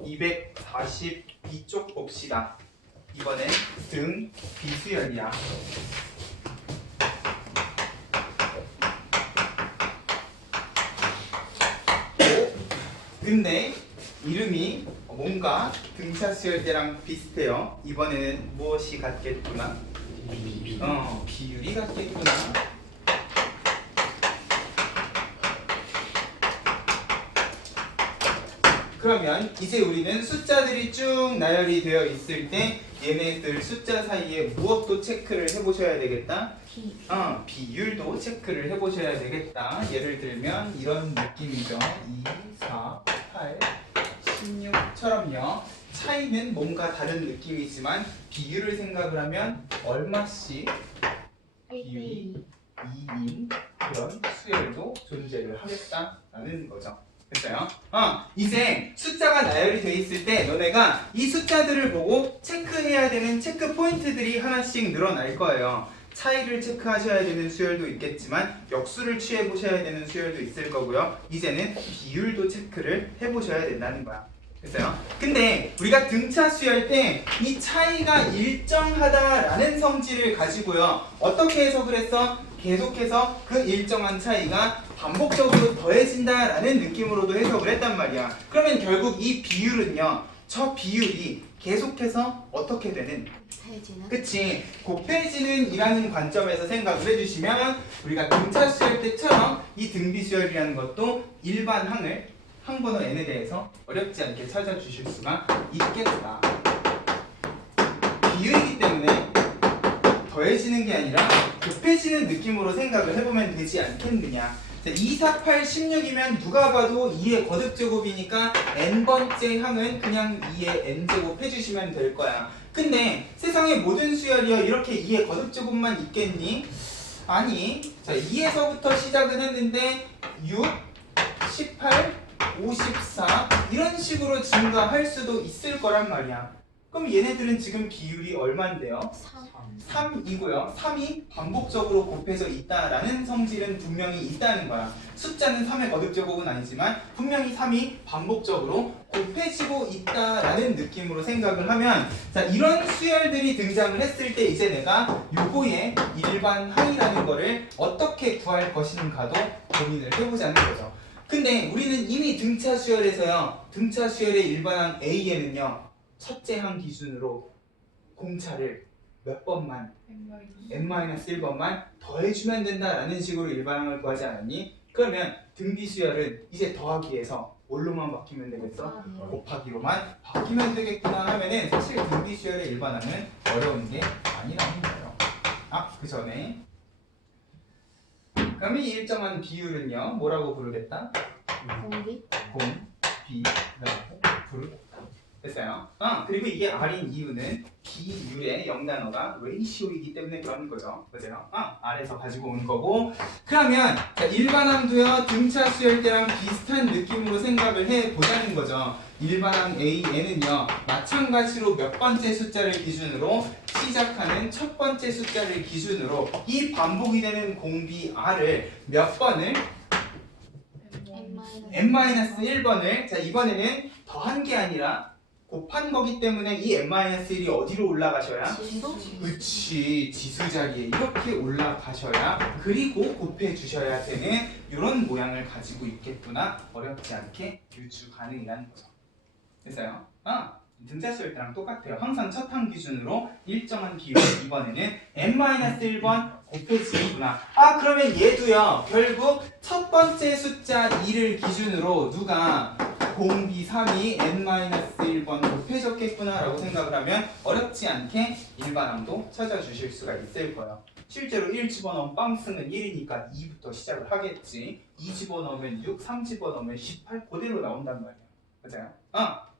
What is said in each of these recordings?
242쪽 봅시다. 이번엔 등 비수열이야. 근데 이름이 뭔가 등차 수열 때랑 비슷해요. 이번에는 무엇이 같겠구나? 비율이 같겠구나. 그러면 이제 우리는 숫자들이 쭉 나열이 되어 있을 때 얘네들 숫자 사이에 무엇도 체크를 해보셔야 되겠다? 비율도 체크를 해보셔야 되겠다. 예를 들면 이런 느낌이죠. 2, 4, 8, 16처럼요. 차이는 뭔가 다른 느낌이지만 비율을 생각을 하면 얼마씩 비율이 2인 그런 수열도 존재를 하겠다라는 거죠. 됐어요? 이제 숫자가 나열이 돼 있을 때 너네가 이 숫자들을 보고 체크해야 되는 체크 포인트들이 하나씩 늘어날 거예요. 차이를 체크하셔야 되는 수열도 있겠지만 역수를 취해 보셔야 되는 수열도 있을 거고요. 이제는 비율도 체크를 해보셔야 된다는 거야. 됐어요? 근데 우리가 등차 수열 때 이 차이가 일정하다라는 성질을 가지고요. 어떻게 해석을 했어? 계속해서 그 일정한 차이가 반복적으로 더해진다라는 느낌으로도 해석을 했단 말이야. 그러면 결국 이 비율은요. 저 비율이 계속해서 어떻게 되는? 곱해지는? 그치. 곱해지는 이라는 관점에서 생각을 해주시면 우리가 등차 수열 때처럼 이 등비수열이라는 것도 일반 항번호 n에 대해서 어렵지 않게 찾아주실 수가 있겠다. 비율이기 때문에 더해지는 게 아니라 곱해지는 느낌으로 생각을 해보면 되지 않겠느냐. 2, 4, 8, 16이면 누가 봐도 2의 거듭제곱이니까 n번째 항은 그냥 2의 n제곱 해주시면 될 거야. 근데 세상의 모든 수열이요 이렇게 2의 거듭제곱만 있겠니? 아니. 자, 2에서부터 시작은 했는데 6, 18, 54 이런 식으로 증가할 수도 있을 거란 말이야. 그럼 얘네들은 지금 비율이 얼만데요? 3이고요. 3이 반복적으로 곱해져 있다라는 성질은 분명히 있다는 거야. 숫자는 3의 거듭제곱은 아니지만 분명히 3이 반복적으로 곱해지고 있다라는 느낌으로 생각을 하면 자 이런 수열들이 등장을 했을 때 이제 내가 요거의 일반 항이라는 거를 어떻게 구할 것인가도 고민을 해보자는 거죠. 근데 우리는 이미 등차 수열에서요. 등차 수열의 일반항 A에는요. 첫째 항 기준으로 공차를 몇 번만? n-1번만 더해주면 된다라는 식으로 일반항을 구하지 않았니? 그러면 등비수열은 이제 더하기에서 뭘로만 바뀌면 되겠어? 곱하기로만 바뀌면 되겠구나 하면은 사실 등비수열의 일반항은 어려운 게 아니라는 거예요. 그 전에 그럼 이 일정한 비율은요 뭐라고 부르겠다? 공비라고 부르겠다. 됐어요? 그리고 이게 R인 이유는 비율의 영단어가 레이시오이기 때문에 그런 거죠. 그죠? R에서 가지고 온 거고. 그러면 자, 일반항도요 등차 수열 때랑 비슷한 느낌으로 생각을 해보자는 거죠. 일반항 AN은요 마찬가지로 몇 번째 숫자를 기준으로 시작하는 첫 번째 숫자를 기준으로 이 반복이 되는 공비 R을 몇 번을? n-1번을 자 이번에는 더한 게 아니라 곱한 거기 때문에 이 n-1이 어디로 올라가셔야? 그치, 지수 자리에 이렇게 올라가셔야 그리고 곱해 주셔야 되는 이런 모양을 가지고 있겠구나. 어렵지 않게 유추 가능이라는 거죠. 됐어요? 등차 수열 때랑 똑같아요. 항상 첫 항 기준으로 일정한 비율 이번에는 n-1번 곱해지구나. 그러면 얘도요 결국 첫 번째 숫자 2를 기준으로 누가 공비 3이 n-1번 곱해졌겠구나 라고 생각을 하면 어렵지 않게 일반항도 찾아주실 수가 있을 거예요. 실제로 1 집어넣으면 빵스는 1이니까 2부터 시작을 하겠지. 2 집어넣으면 6, 3 집어넣으면 18 그대로 나온단 말이에요. 맞아요?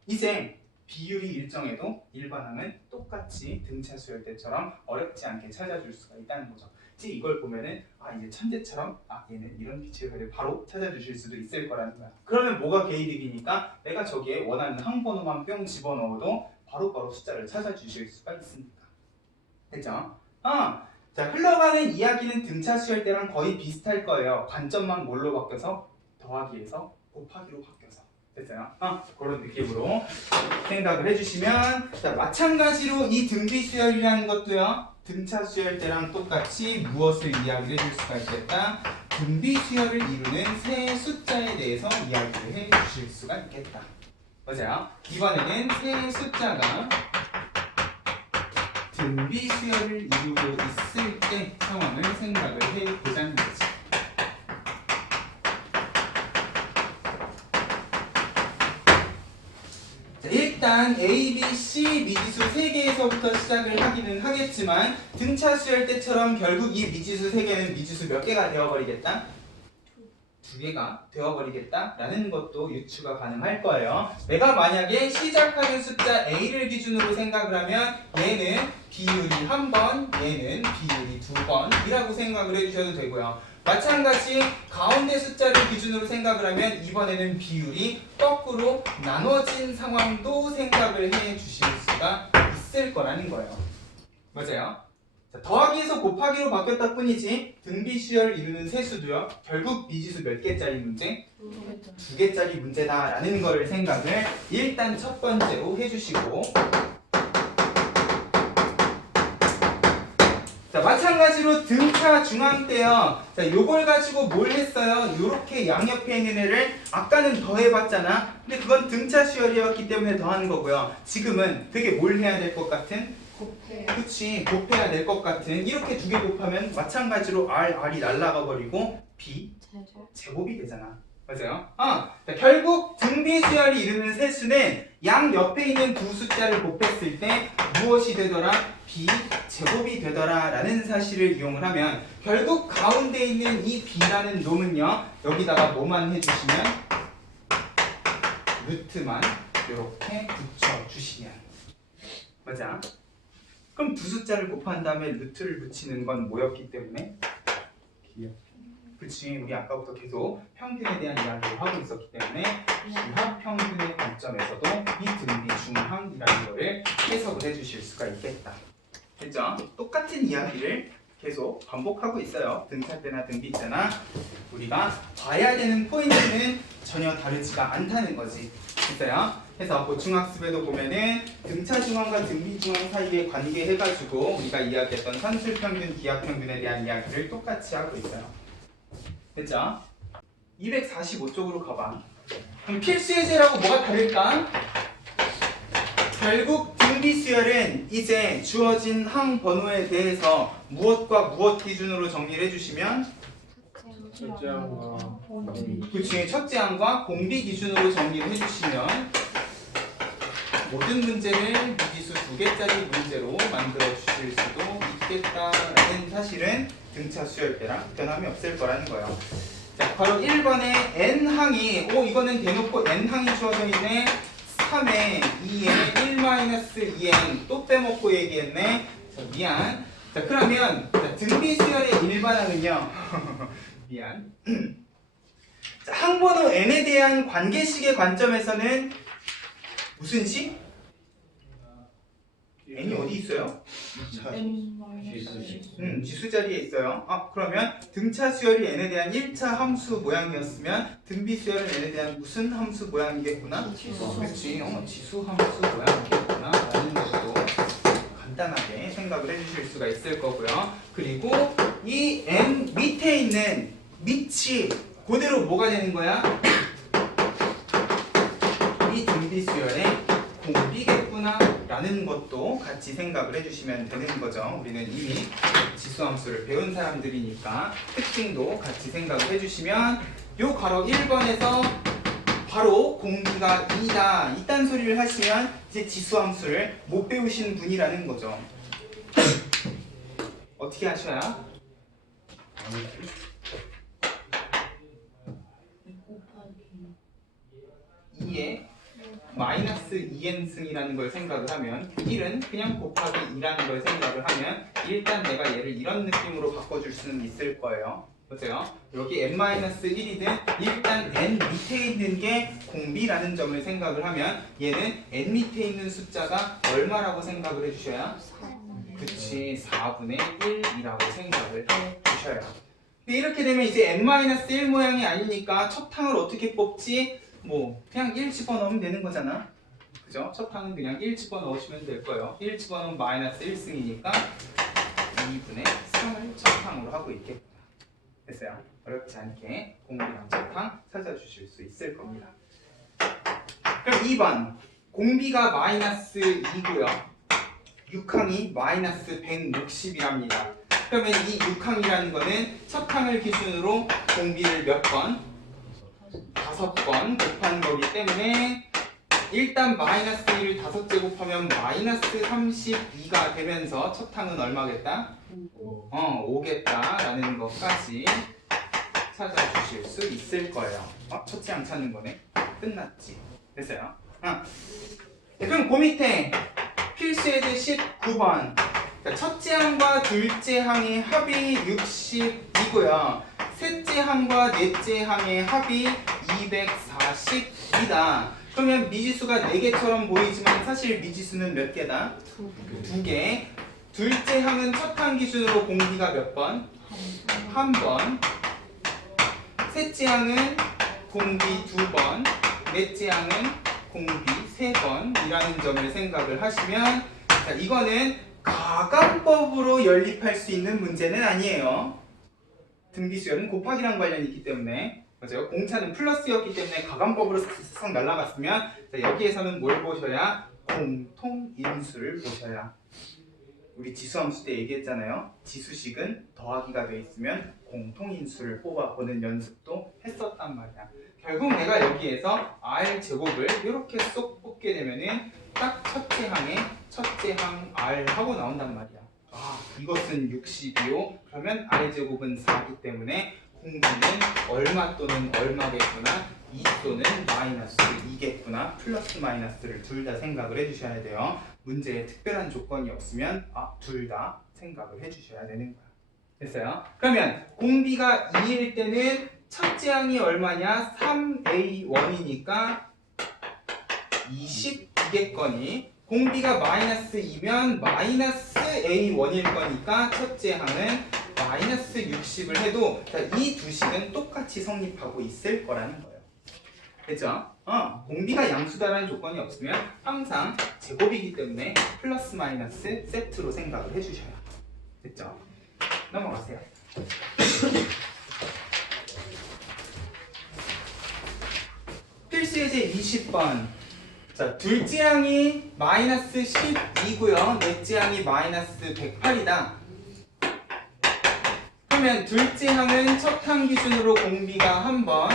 이제 비율이 일정해도 일반항은 똑같이 등차 수열 때처럼 어렵지 않게 찾아줄 수가 있다는 거죠. 이제 이걸 보면은 이제 천재처럼 얘는 이런 기체를 바로 찾아주실 수도 있을 거라는 거야. 그러면 뭐가 개이득이니까 내가 저기에 원하는 항번호만 뿅 집어넣어도 바로바로 숫자를 찾아주실 수가 있으니까. 됐죠? 자 흘러가는 이야기는 등차 수열 때랑 거의 비슷할 거예요. 관점만 뭘로 바뀌어서? 더하기에서 곱하기로 바뀌어서. 됐어요? 그런 느낌으로 생각을 해주시면, 자, 마찬가지로 이 등비 수열이라는 것도요, 등차 수열 때랑 똑같이 무엇을 이야기를 해줄 수가 있겠다? 등비 수열을 이루는 세 숫자에 대해서 이야기를 해 주실 수가 있겠다. 맞아요. 이번에는 세 숫자가 등비 수열을 이루고 있을 때 상황을 생각을 해 보자는 거지. 자, 일단 A, B, C 미지수 3개에서부터 시작을 하기는 하겠지만 등차 수열 때처럼 결국 이 미지수 3개는 미지수 몇 개가 되어버리겠다? 2개가 되어버리겠다라는 것도 유추가 가능할 거예요. 내가 만약에 시작하는 숫자 A를 기준으로 생각을 하면 얘는 비율이 1번, 얘는 비율이 2번이라고 생각을 해주셔도 되고요. 마찬가지 가운데 숫자를 기준으로 생각을 하면 이번에는 비율이 거꾸로 나눠진 상황도 생각을 해주실 수가 있을 거라는 거예요. 맞아요? 자, 더하기에서 곱하기로 바뀌었다 뿐이지 등비 수열을 이루는 세수도요 결국 미지수 몇 개짜리 문제? 2개짜리 문제다라는 거를 생각을 일단 첫 번째로 해주시고, 자, 마찬가지로 등차 중앙 때요. 자, 요걸 가지고 뭘 했어요? 요렇게 양옆에 있는 애를 아까는 더해봤잖아. 근데 그건 등차 수열이었기 때문에 더한 거고요. 지금은 되게 뭘 해야 될 것 같은? 그치, 곱해야 될 것 같은. 이렇게 2개 곱하면 마찬가지로 R이 날아가 버리고 B 제곱이 되잖아. 맞아요? 자, 결국 등비 수열이 이루는 세수는 양 옆에 있는 두 숫자를 곱했을 때 무엇이 되더라? B 제곱이 되더라 라는 사실을 이용을 하면 결국 가운데 있는 이 B라는 놈은요 여기다가 뭐만 해주시면 루트만 이렇게 붙여주시면 맞아? 그럼 두 숫자를 곱한 다음에 루트를 붙이는 건 뭐였기 때문에? 기억. 그치, 우리 아까부터 계속 평균에 대한 이야기를 하고 있었기 때문에 기하 평균의 관점에서도 이 등비 중항이라는 거를 해석을 해주실 수가 있겠다. 됐죠? 똑같은 이야기를 계속 반복하고 있어요. 등차 때나 등비 때나 우리가 봐야 되는 포인트는 전혀 다르지가 않다는 거지. 됐어요? 그래서 보충학습에도 보면은 등차 중앙과 등비 중앙 사이의 관계 해가지고 우리가 이야기했던 산술평균, 기하평균에 대한 이야기를 똑같이 하고 있어요. 됐죠? 245쪽으로 가봐. 그럼 필수예제라고 뭐가 다를까? 결국 등비 수열은 이제 주어진 항 번호에 대해서 무엇과 무엇 기준으로 정리를 해주시면 첫째 항과 공비. 그치, 첫째 항과 공비 기준으로 정리를 해주시면 모든 문제를 미지수 2개짜리 문제로 만들어 주실 수도 있겠다라는 사실은 등차 수열 때랑 변함이 없을 거라는 거예요. 자, 바로 1번에 n항이 이거는 대놓고 n항이 주어져 있네. 3에 2에 1-2n 또 빼먹고 얘기했네. 자, 미안. 자, 그러면 등비 수열의 일반항은요. 미안. 자, 항번호 n에 대한 관계식의 관점에서는 무슨 식? n이 어디 있어요? 지수 자리에 있어요. 그러면 등차 수열이 n에 대한 1차 함수 모양이었으면 등비 수열은 n에 대한 무슨 함수 모양이겠구나? 그렇지, 지수 함수 모양이겠구나 라는 것도 간단하게 생각을 해주실 수가 있을 거고요. 그리고 이 n 밑에 있는 밑이 그대로 뭐가 되는 거야? 이 등비 수열의 공비겠구나 라는 것도 같이 생각을 해주시면 되는 거죠. 우리는 이미 지수함수를 배운 사람들이니까 특징도 같이 생각을 해주시면 요 가로 1번에서 바로 공비가 2다 이딴 소리를 하시면 이제 지수함수를 못 배우신 분이라는 거죠. 어떻게 하셔야? 2에 마이너스 2n승이라는 걸 생각을 하면 1은 그냥 곱하기 2라는 걸 생각을 하면 일단 내가 얘를 이런 느낌으로 바꿔줄 수는 있을 거예요. 보세요. 여기 n-1이든 일단 n 밑에 있는 게 공비라는 점을 생각을 하면 얘는 n 밑에 있는 숫자가 얼마라고 생각을 해주셔야? 그치, 4분의 1이라고 생각을 해주셔요. 근데 이렇게 되면 이제 n-1 모양이 아니니까 첫 항을 어떻게 뽑지? 뭐 그냥 1 집어넣으면 되는 거잖아. 그죠? 첫 항은 그냥 1 집어넣으시면 될 거예요. 1 집어넣으면 마이너스 1승이니까 2분의 3을 첫 항으로 하고 있겠구나. 됐어요? 어렵지 않게 공비랑 첫 항 찾아주실 수 있을 겁니다. 그럼 2번 공비가 마이너스 2고요. 6항이 마이너스 160이랍니다. 그러면 이 6항이라는 거는 첫 항을 기준으로 공비를 몇 번? 5번 곱한 거기 때문에 일단 마이너스 1을 5째 곱하면 마이너스 32가 되면서 첫 항은 얼마겠다? 5겠다라는 것까지 찾아주실 수 있을 거예요. 첫째 항 찾는 거네. 끝났지. 됐어요? 그럼 그 밑에 필수예제 19번. 첫째 항과 둘째 항의 합이 60이고요. 셋째 항과 넷째 항의 합이 240이다. 그러면 미지수가 4개처럼 보이지만 사실 미지수는 몇 개다? 2개. 둘째 항은 첫 항 기준으로 공비가 몇 번? 1번. 셋째 항은 공비 2번. 넷째 항은 공비 3번이라는 점을 생각을 하시면, 자, 이거는 가감법으로 연립할 수 있는 문제는 아니에요. 등비수열은 곱하기랑 관련이 있기 때문에, 맞아요. 공차는 플러스였기 때문에 가감법으로 싹 날아갔으면, 자, 여기에서는 뭘 보셔야? 공통인수를 보셔야. 우리 지수함수 때 얘기했잖아요. 지수식은 더하기가 돼 있으면 공통인수를 뽑아보는 연습도 했었단 말이야. 결국 내가 여기에서 r 제곱을 이렇게 쏙 뽑게 되면은 딱 첫째 항 r 하고 나온단 말이야. 이것은 60이요. 그러면 r 제곱은 4기 때문에 공비는 얼마 또는 얼마겠구나. 2 또는 마이너스 2겠구나. 플러스 마이너스를 둘 다 생각을 해주셔야 돼요. 문제에 특별한 조건이 없으면 둘 다 생각을 해주셔야 되는 거야. 됐어요? 그러면 공비가 2일 때는 첫째 항이 얼마냐? 3a1이니까 22겠거니, 공비가 마이너스 2면 마이너스 a1일 거니까 첫째 항은 마이너스 60을 해도, 자, 이 두 식은 똑같이 성립하고 있을 거라는 거예요. 됐죠? 공비가 양수다라는 조건이 없으면 항상 제곱이기 때문에 플러스 마이너스 세트로 생각을 해주셔야. 됐죠? 넘어가세요. 필수예제 20번. 자, 둘째 항이 마이너스 12고요. 넷째 항이 마이너스 108이다. 그러면 둘째 항은 첫 항 기준으로 공비가 1번,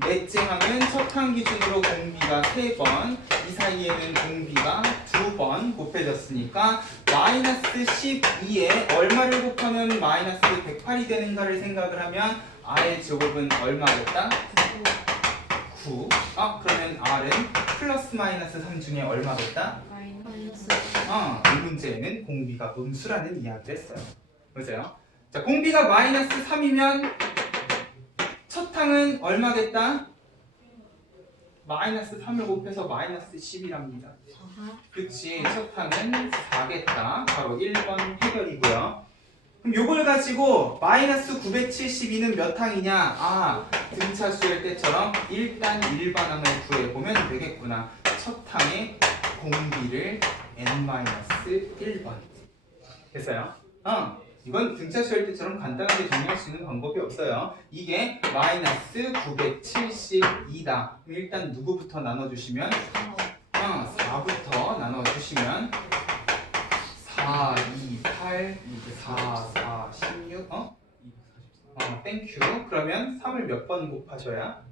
넷째 항은 첫 항 기준으로 공비가 3번, 이 사이에는 공비가 2번 곱해졌으니까 마이너스 12에 얼마를 곱하면 마이너스 108이 되는가를 생각을 하면 r의 제곱은 얼마겠다? 9. 그러면 r은 플러스 마이너스 3 중에 얼마겠다? 마이너스. 이 문제에는 공비가 음수라는 이야기를 했어요. 맞아요? 자, 공비가 마이너스 3이면 첫 항은 얼마겠다? 마이너스 3을 곱해서 마이너스 10이랍니다. 그치, 첫 항은 4겠다. 바로 1번 해결이고요. 그럼 요걸 가지고 마이너스 972는 몇 항이냐? 등차수열 때처럼 일단 일반항을 구해보면 되겠구나. 첫 항의 공비를 n-1번. 됐어요? 이건 등차수열 때처럼 간단하게 정리할 수 있는 방법이 없어요. 이게 마이너스 972다. 일단 누구부터 나눠주시면? 4부터 나눠주시면 4, 2, 8, 4, 4, 16, 땡큐. 그러면 3을 몇 번 곱하셔야?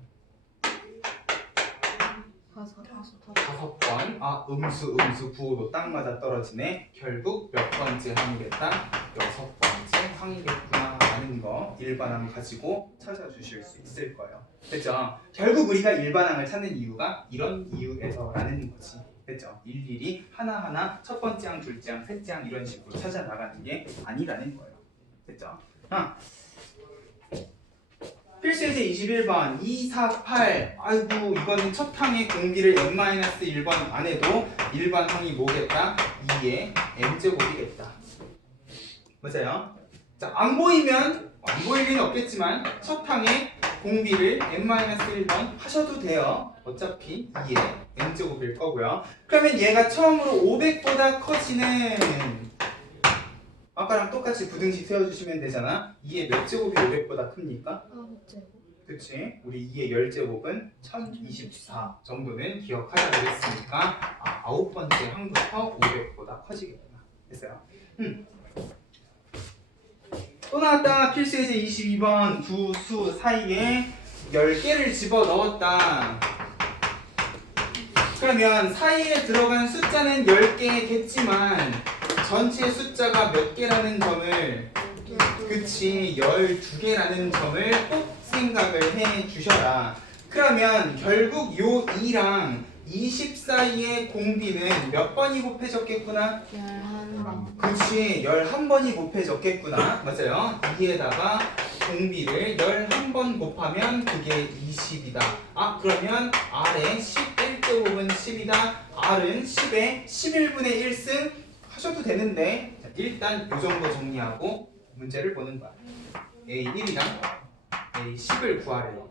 5번. 음수 부호도 딱 맞아 떨어지네. 결국 몇 번째 항이겠다? 6번째 항이겠구나 라는 거 일반항 가지고 찾아주실 수 있을 거예요. 됐죠? 결국 우리가 일반항을 찾는 이유가 이런 이유에서라는 거지. 됐죠? 일일이 하나하나 첫 번째 항, 둘째 항, 셋째 항 이런 식으로 찾아 나가는 게 아니라는 거예요. 됐죠? 필수예제 21번 2, 4, 8. 아이고, 이거는 첫 항의 공비를 n-1번 안 해도 일반 항이 뭐겠다? 2의 n제곱이겠다. 맞아요? 자, 안 보이면, 안 보일 리는 없겠지만 첫 항의 공비를 n-1번 하셔도 돼요. 어차피 2의 n제곱일 거고요. 그러면 얘가 처음으로 500보다 커지는 아까랑 똑같이 부등식 세워주시면 되잖아. 2의 몇 제곱이 500보다 큽니까? 그치? 우리 2의 10제곱은 1024 정도는 기억하자 그랬으니까 9번째 항부터 500보다 커지겠구나. 됐어요? 또 나왔다. 필수 예제 22번. 두 수 사이에 10개를 집어넣었다. 그러면 사이에 들어간 숫자는 10개겠지만 전체 숫자가 몇 개라는 점을 그치 12개라는 점을 꼭 생각을 해 주셔라. 그러면 결국 요 2랑 20 사이의 공비는 몇 번이 곱해졌겠구나? 11번. 그치 11번이 곱해졌겠구나. 맞아요. 2에다가 공비를 11번 곱하면 그게 20이다. 그러면 R의 11제곱은 10이다. R은 10의 11분의 1승 하셔도 되는데 자, 일단 요 정도 정리하고 문제를 보는 거야. A1이랑 A10을 구하래요.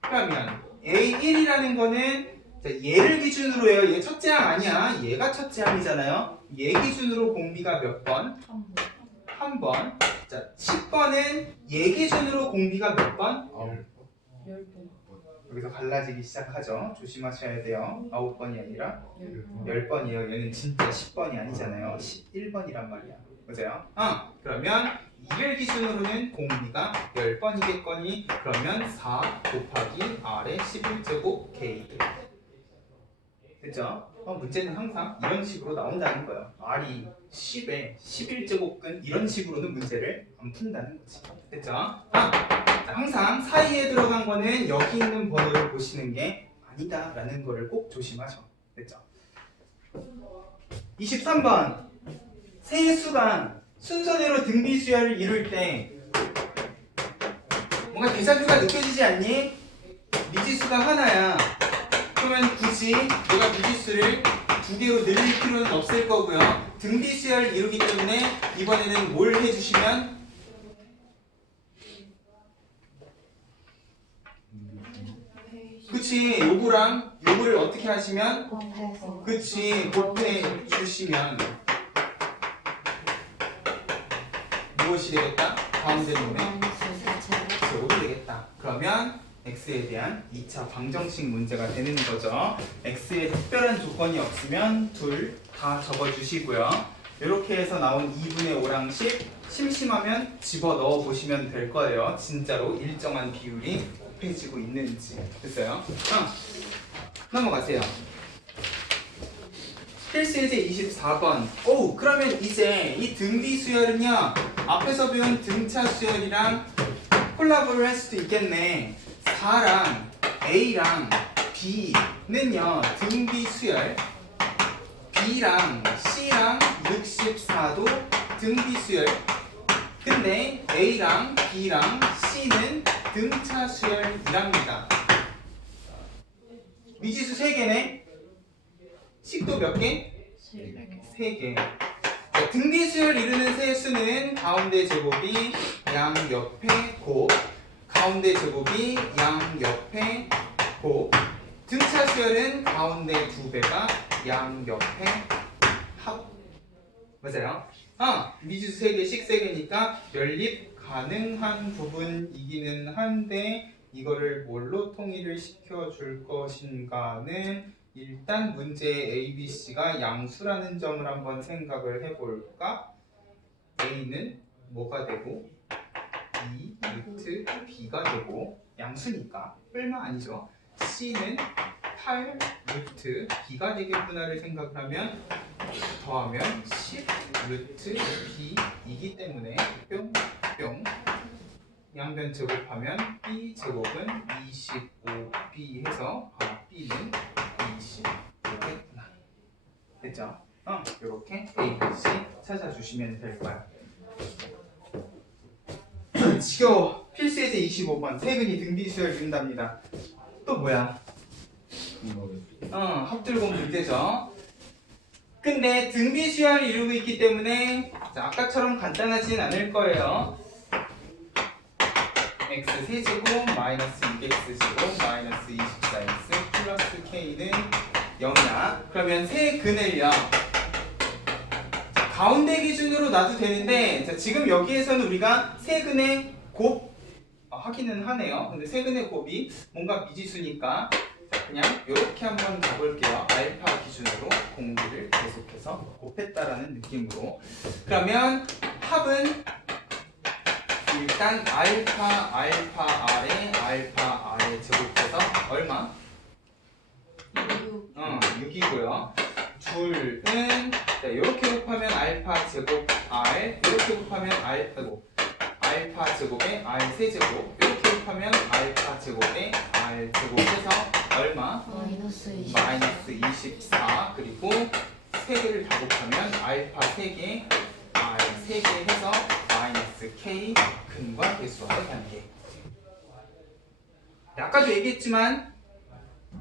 그러면 A1이라는 거는 자, 얘를 기준으로 해요. 얘 첫째 항 아니야. 얘가 첫째 항이잖아요. 얘 기준으로 공비가 몇 번? 한 번. 자, 10번은 얘 기준으로 공비가 몇 번? 10번. 여기서 갈라지기 시작하죠. 조심하셔야 돼요. 9번이 아니라 10번이에요. 얘는 진짜 10번이 아니잖아요. 11번이란 말이야. 맞아요? 그러면 2를 기준으로는 공비가 10번이겠거니 그러면 4 곱하기 R의 11제곱 K. 됐죠? 문제는 항상 이런 식으로 나온다는 거예요. R이 10에 11제곱근 이런 식으로는 문제를 안 푼다는 거지. 됐죠? 자, 항상 사이에 들어간 거는 여기 있는 번호를 보시는 게 아니다 라는 거를 꼭 조심하죠. 됐죠? 23번 세 수가 순서대로 등비수열을 이룰 때 뭔가 대자뷰가 느껴지지 않니? 미지수가 하나야. 그러면 굳이 내가 미지수를 두 개로 늘릴 필요는 없을 거고요. 등비수열을 이루기 때문에 이번에는 뭘 해주시면 그치 요거랑 요거를 어떻게 하시면 그치 곱해 주시면 무엇이 되겠다? 가운데 놈에 5이 되겠다. 그러면 x에 대한 2차 방정식 문제가 되는 거죠. x에 특별한 조건이 없으면 둘 다 적어주시고요. 이렇게 해서 나온 2분의 5랑 10 심심하면 집어넣어 보시면 될 거예요. 진짜로 일정한 비율이 곱해지고 있는지. 됐어요? 넘어가세요. 필수 예제 24번. 그러면 이제 이 등비 수열은요 앞에서 배운 등차 수열이랑 콜라보를 할 수도 있겠네. 4랑 A랑 B는요 등비 수열, B랑 C랑 64도 등비 수열. 근데 A랑 B랑 C는 등차 수열이랍니다. 미지수 3개네. 식도 몇 개? 3개. 등비 수열 이루는 세수는 가운데 제곱이 양옆에 곱, 가운데 제곱이 양옆에 곱. 등차 수열은 가운데 2배가 양옆에 합. 맞아요? 미지수 3개씩 3개니까 연립 가능한 부분이기는 한데 이거를 뭘로 통일을 시켜줄 것인가는 일단 문제 ABC가 양수라는 점을 한번 생각을 해볼까? A는 뭐가 되고 B 루트 B가 되고 양수니까 얼마 아니죠. C는 8 루트 B가 되겠구나를 생각을 하면 더하면 10 루트 B이기 때문에 뿅뿅 양변 제곱하면 B 제곱은 25B 해서 B는 20 되겠구나. 됐죠? 이렇게 A, B, C 찾아주시면 될 거야. 지겨워. 필수 예제 25번 세근이 등비수열 이룬답니다. 또 뭐야? 합들공 문제죠. 근데 등비수열을 이루고 있기 때문에 자, 아까처럼 간단하진 않을 거예요. x 세제곱 마이너스 2x제곱 마이너스 24x 플러스 K는 0이야. 그러면 세 근을요. 자, 가운데 기준으로 놔도 되는데 자, 지금 여기에서는 우리가 세 근의 곱 하기는 하네요. 근데 세 근의 곱이 뭔가 미지수니까 자, 그냥 이렇게 한번 가볼게요. 알파 기준으로 공비를 계속해서 곱했다라는 느낌으로. 그러면 합은 일단 알파 R에 제곱해서 얼마? 6. 6이고요. 둘은 자, 이렇게 곱하면 알파 제곱 R, 이렇게 곱하면 알파 제곱에 R 세제곱, 이렇게 곱하면 알파 제곱에 R 제곱해서 얼마? 마이너스 20. 마이너스 24. 그리고 세 개를 다 곱하면 알파 3개, R 3개 해서 마이너스 K 근과 개수와의 관계. 아까도 얘기했지만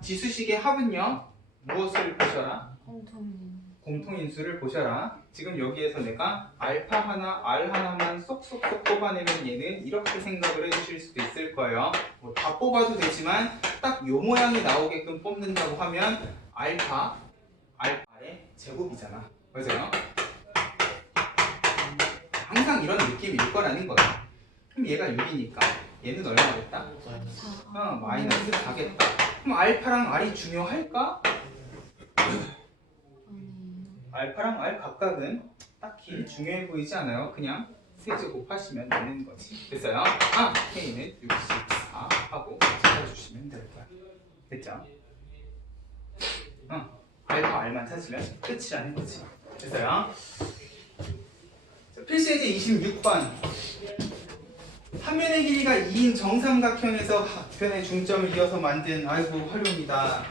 지수식의 합은요 무엇을 보셔라? 공통인수를 보셔라. 지금 여기에서 내가 알파 하나, R 하나만 쏙쏙쏙 뽑아내면 얘는 이렇게 생각을 해주실 수도 있을 거예요. 뭐 다 뽑아도 되지만 딱 요 모양이 나오게끔 뽑는다고 하면 알파, R의 제곱이잖아. 맞아요? 항상 이런 느낌일 거라는 거야. 그럼 얘가 6이니까 얘는 얼마겠다? 마이너스 4겠다. 그럼 알파랑 R이 중요할까? 알파랑 R 각각은 딱히 중요해 보이지 않아요. 그냥 세제곱 하시면 되는 거지. 됐어요? K는 64 하고 찾아주시면 될 거야. 됐죠? 알파 R만 찾으면 끝이라는 거지. 됐어요? 자, 필수예제 26번. 한 면의 길이가 2인 정삼각형에서 각편의 중점을 이어서 만든 활용이다.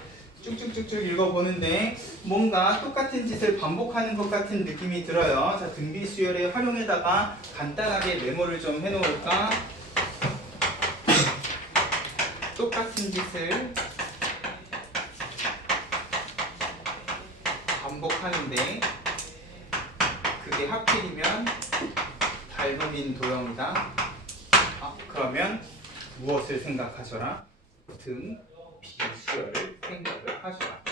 쭉쭉쭉쭉 읽어보는데 뭔가 똑같은 짓을 반복하는 것 같은 느낌이 들어요. 자, 등비수열의 활용에다가 간단하게 메모를 좀 해놓을까? 똑같은 짓을 반복하는데 그게 하필이면 닮음인 도형이다. 그러면 무엇을 생각하셔라? 등비수열을 생각을 하셔라.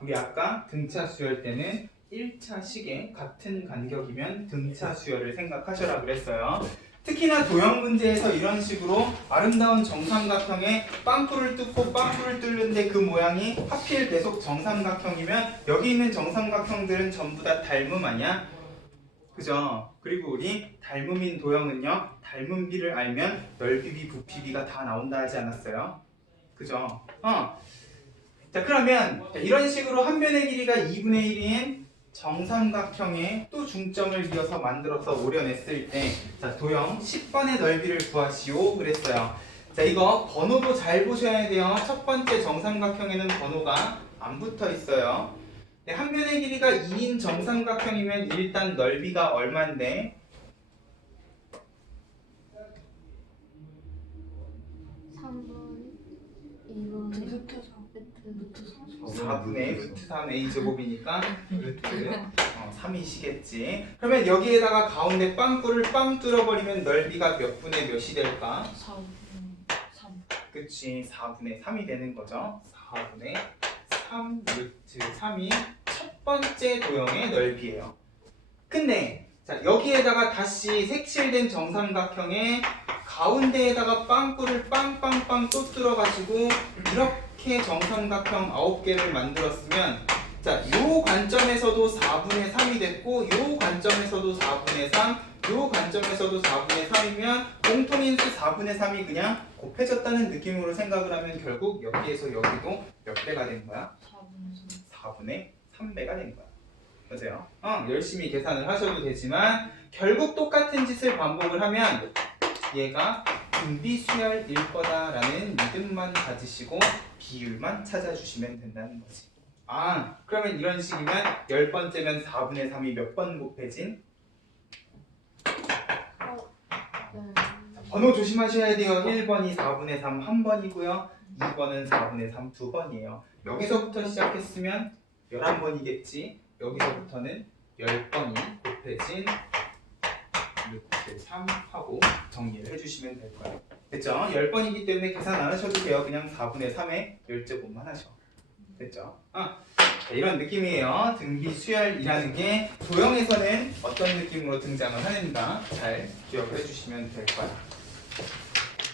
우리 아까 등차 수열 때는 1차 식에 같은 간격이면 등차 수열을 생각하셔라 그랬어요. 특히나 도형 문제에서 이런 식으로 아름다운 정삼각형에 빵꾸를 뚫고 빵꾸를 뚫는데 그 모양이 하필 계속 정삼각형이면 여기 있는 정삼각형들은 전부 다 닮음 아니야? 그죠? 그리고 우리 닮음인 도형은요, 닮음비를 알면 넓이비, 부피비가 다 나온다 하지 않았어요? 그죠? 자, 그러면 이런 식으로 한 변의 길이가 2분의 1인 정삼각형에 또 중점을 이어서 만들어서 오려냈을 때, 자, 도형 10번의 넓이를 구하시오 그랬어요. 자, 이거 번호도 잘 보셔야 돼요. 첫 번째 정삼각형에는 번호가 안 붙어 있어요. 한 변의 길이가 2인 정삼각형이면 일단 넓이가 얼만데? 3분 2분 루트 4분의 루트 3 a 제곱이니까 루트 3이시겠지. 그러면 여기에다가 가운데 빵꾸를 빵 뚫어버리면 넓이가 몇 분의 몇이 될까? 4분의 3. 그치, 4분의 3이 되는 거죠. 4분의 3 루트 3이 첫 번째 도형의 넓이에요. 근데 자, 여기에다가 다시 색칠된 정삼각형에 가운데에다가 빵꾸를 빵빵빵 또 뚫어가지고 이렇게 정삼각형 9개를 만들었으면, 자, 요 관점에서도 4분의 3이 됐고 요 관점에서도 4분의 3, 요 관점에서도 4분의 3이면 공통인수 4분의 3이 그냥 곱해졌다는 느낌으로 생각을 하면 결국 여기에서 여기도 몇 배가 된 거야? 4분의 3배가 된 거야. 맞아요? 열심히 계산을 하셔도 되지만 결국 똑같은 짓을 반복을 하면 얘가 등비수열일 거다라는 믿음만 가지시고 비율만 찾아주시면 된다는 거지. 그러면 이런 식이면 10번째면 4분의 3이 몇 번 곱해진? 번호 조심하셔야 돼요. 1번이 4분의 3 한 번이고요. 2번은 4분의 3 두 번이에요. 여기서부터 시작했으면 11번이겠지. 여기서부터는 10번이 곱해진 6대 3 하고 정리를 해주시면 될 거예요. 됐죠? 10번이기 때문에 계산 안 하셔도 돼요. 그냥 4분의 3의 10제곱만 하셔. 됐죠? 자, 이런 느낌이에요. 등비 수열이라는 게 도형에서는 어떤 느낌으로 등장을 하는가 잘 기억을 해주시면 될 거예요.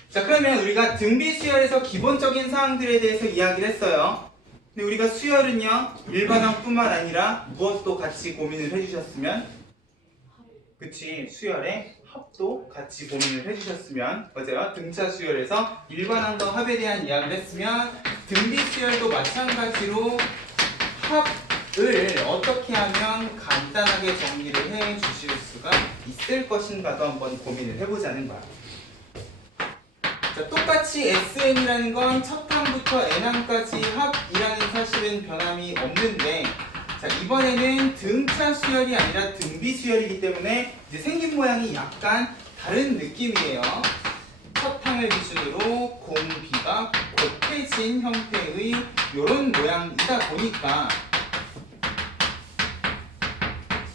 자, 그러면 우리가 등비 수열에서 기본적인 사항들에 대해서 이야기를 했어요. 근데 우리가 수열은요 일반항뿐만 아니라 무엇도 같이 고민을 해주셨으면, 그치, 수열의 합도 같이 고민을 해주셨으면, 맞아요. 등차 수열에서 일반항과 합에 대한 이야기를 했으면 등비 수열도 마찬가지로 합을 어떻게 하면 간단하게 정리를 해 주실 수가 있을 것인가도 한번 고민을 해보자는 거야. 자, 똑같이 SN이라는 건 첫 항부터 N항까지 합이라는 사실은 변함이 없는데, 자, 이번에는 등차 수열이 아니라 등비 수열이기 때문에 이제 생긴 모양이 약간 다른 느낌이에요. 첫 항을 기준으로 공비가 곱해진 형태의 이런 모양이다 보니까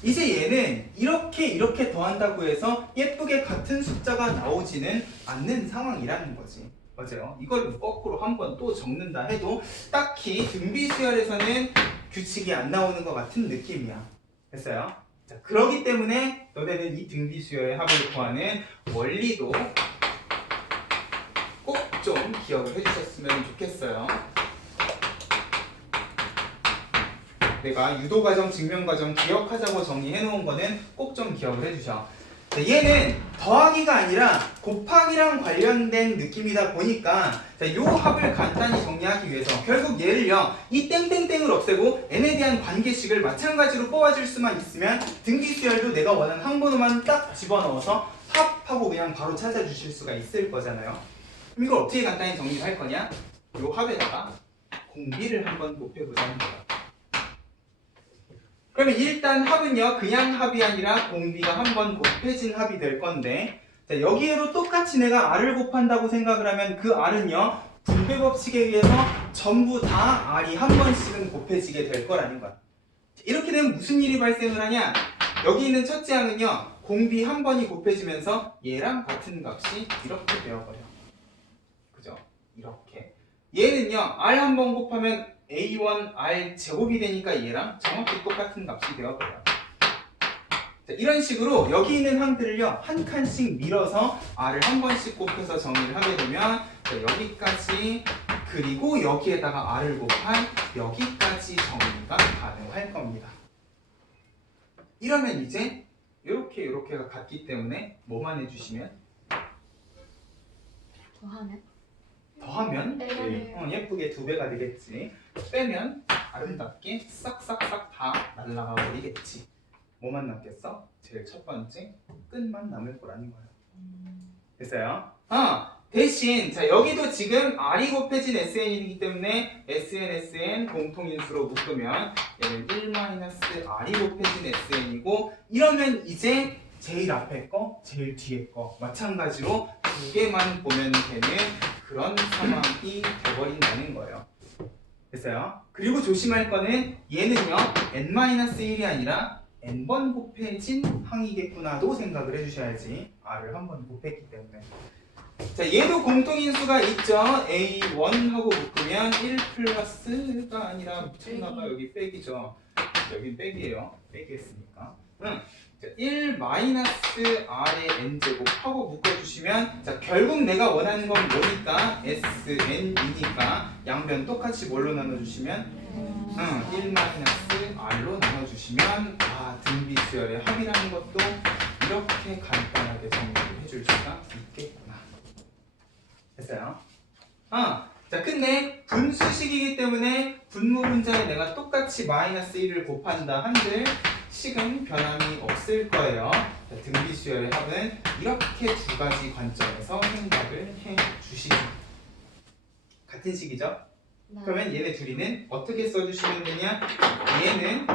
이제 얘는 이렇게 더한다고 해서 예쁘게 같은 숫자가 나오지는 않는 상황이라는 거지. 맞아요. 이걸 거꾸로 한번 또 적는다 해도 딱히 등비 수열에서는 규칙이 안 나오는 것 같은 느낌이야. 됐어요? 자, 그러기 때문에 너네는 이 등비 수열의 합을 구하는 원리도 꼭 좀 기억을 해주셨으면 좋겠어요. 내가 유도과정, 증명과정 기억하자고 정리해 놓은 거는 꼭 좀 기억을 해주셔. 자, 얘는 더하기가 아니라 곱하기랑 관련된 느낌이다 보니까 자, 요 합을 간단히 정리하기 위해서 결국 얘를요 이 땡땡땡을 없애고 n에 대한 관계식을 마찬가지로 뽑아줄 수만 있으면 등비수열도 내가 원하는 항번호만 딱 집어넣어서 합하고 그냥 바로 찾아주실 수가 있을 거잖아요. 그럼 이걸 어떻게 간단히 정리를 할 거냐? 요 합에다가 공비를 한번 곱해보자는 거야. 그러면 일단 합은요 그냥 합이 아니라 공비가 한번 곱해진 합이 될 건데, 자, 여기에도 똑같이 내가 r을 곱한다고 생각을 하면 그 r은요 분배 법칙에 의해서 전부 다 r이 한 번씩은 곱해지게 될 거라는 거야. 이렇게 되면 무슨 일이 발생을 하냐? 여기 있는 첫째 항은요 공비 한 번이 곱해지면서 얘랑 같은 값이 이렇게 되어버려. 그죠? 이렇게. 얘는요 r 한 번 곱하면 A1 R 제곱이 되니까 얘랑 정확히 똑같은 값이 되어버려요. 자, 이런 식으로 여기 있는 항들을요 한 칸씩 밀어서 R을 한 번씩 곱해서 정리를 하게 되면 자, 여기까지 그리고 여기에다가 R을 곱한 여기까지 정리가 가능할 겁니다. 이러면 이제 요렇게가 같기 때문에 뭐만 해주시면 더하면 예쁘게 2배가 되겠지. 빼면 아름답게 싹싹싹 다 날아가 버리겠지. 뭐만 남겠어? 제일 첫 번째 끝만 남을 거라는 거예요. 됐어요? 대신 자 여기도 지금 R이 곱해진 SN이기 때문에 SN 공통인수로 묶으면 얘는 1-R이 곱해진 SN이고, 이러면 이제 제일 앞에 거, 제일 뒤에 거 마찬가지로 두 개만 보면 되는 그런 상황이 돼버린다는 거예요. 됐어요? 그리고 조심할 거는 얘는요 n-1이 아니라 n번 곱해진 항이겠구나도 생각을 해주셔야지. r을 한 번 곱했기 때문에. 자, 얘도 공통인수가 있죠. a1하고 묶으면 1 플러스가 아니라 미쳤나봐. 여기 빼기죠. 여긴 빼기예요. 빼기 했으니까. 1-r의 n제곱 하고 묶어주시면, 자, 결국 내가 원하는 건 뭐니까? sn이니까 양변 똑같이 뭘로 나눠주시면 1-r로 나눠주시면 등비수열의 합이라는 것도 이렇게 간단하게 정리를 해줄 수가 있겠구나. 됐어요? 자, 근데 분수식이기 때문에 분모 분자에 내가 똑같이 -1을 곱한다 한들 식은 변함이 없을 거예요. 자, 등비수열의 합은 이렇게 두 가지 관점에서 생각을 해 주시죠. 같은 식이죠? 네. 그러면 얘네 둘이는 어떻게 써주시면 되냐? 얘는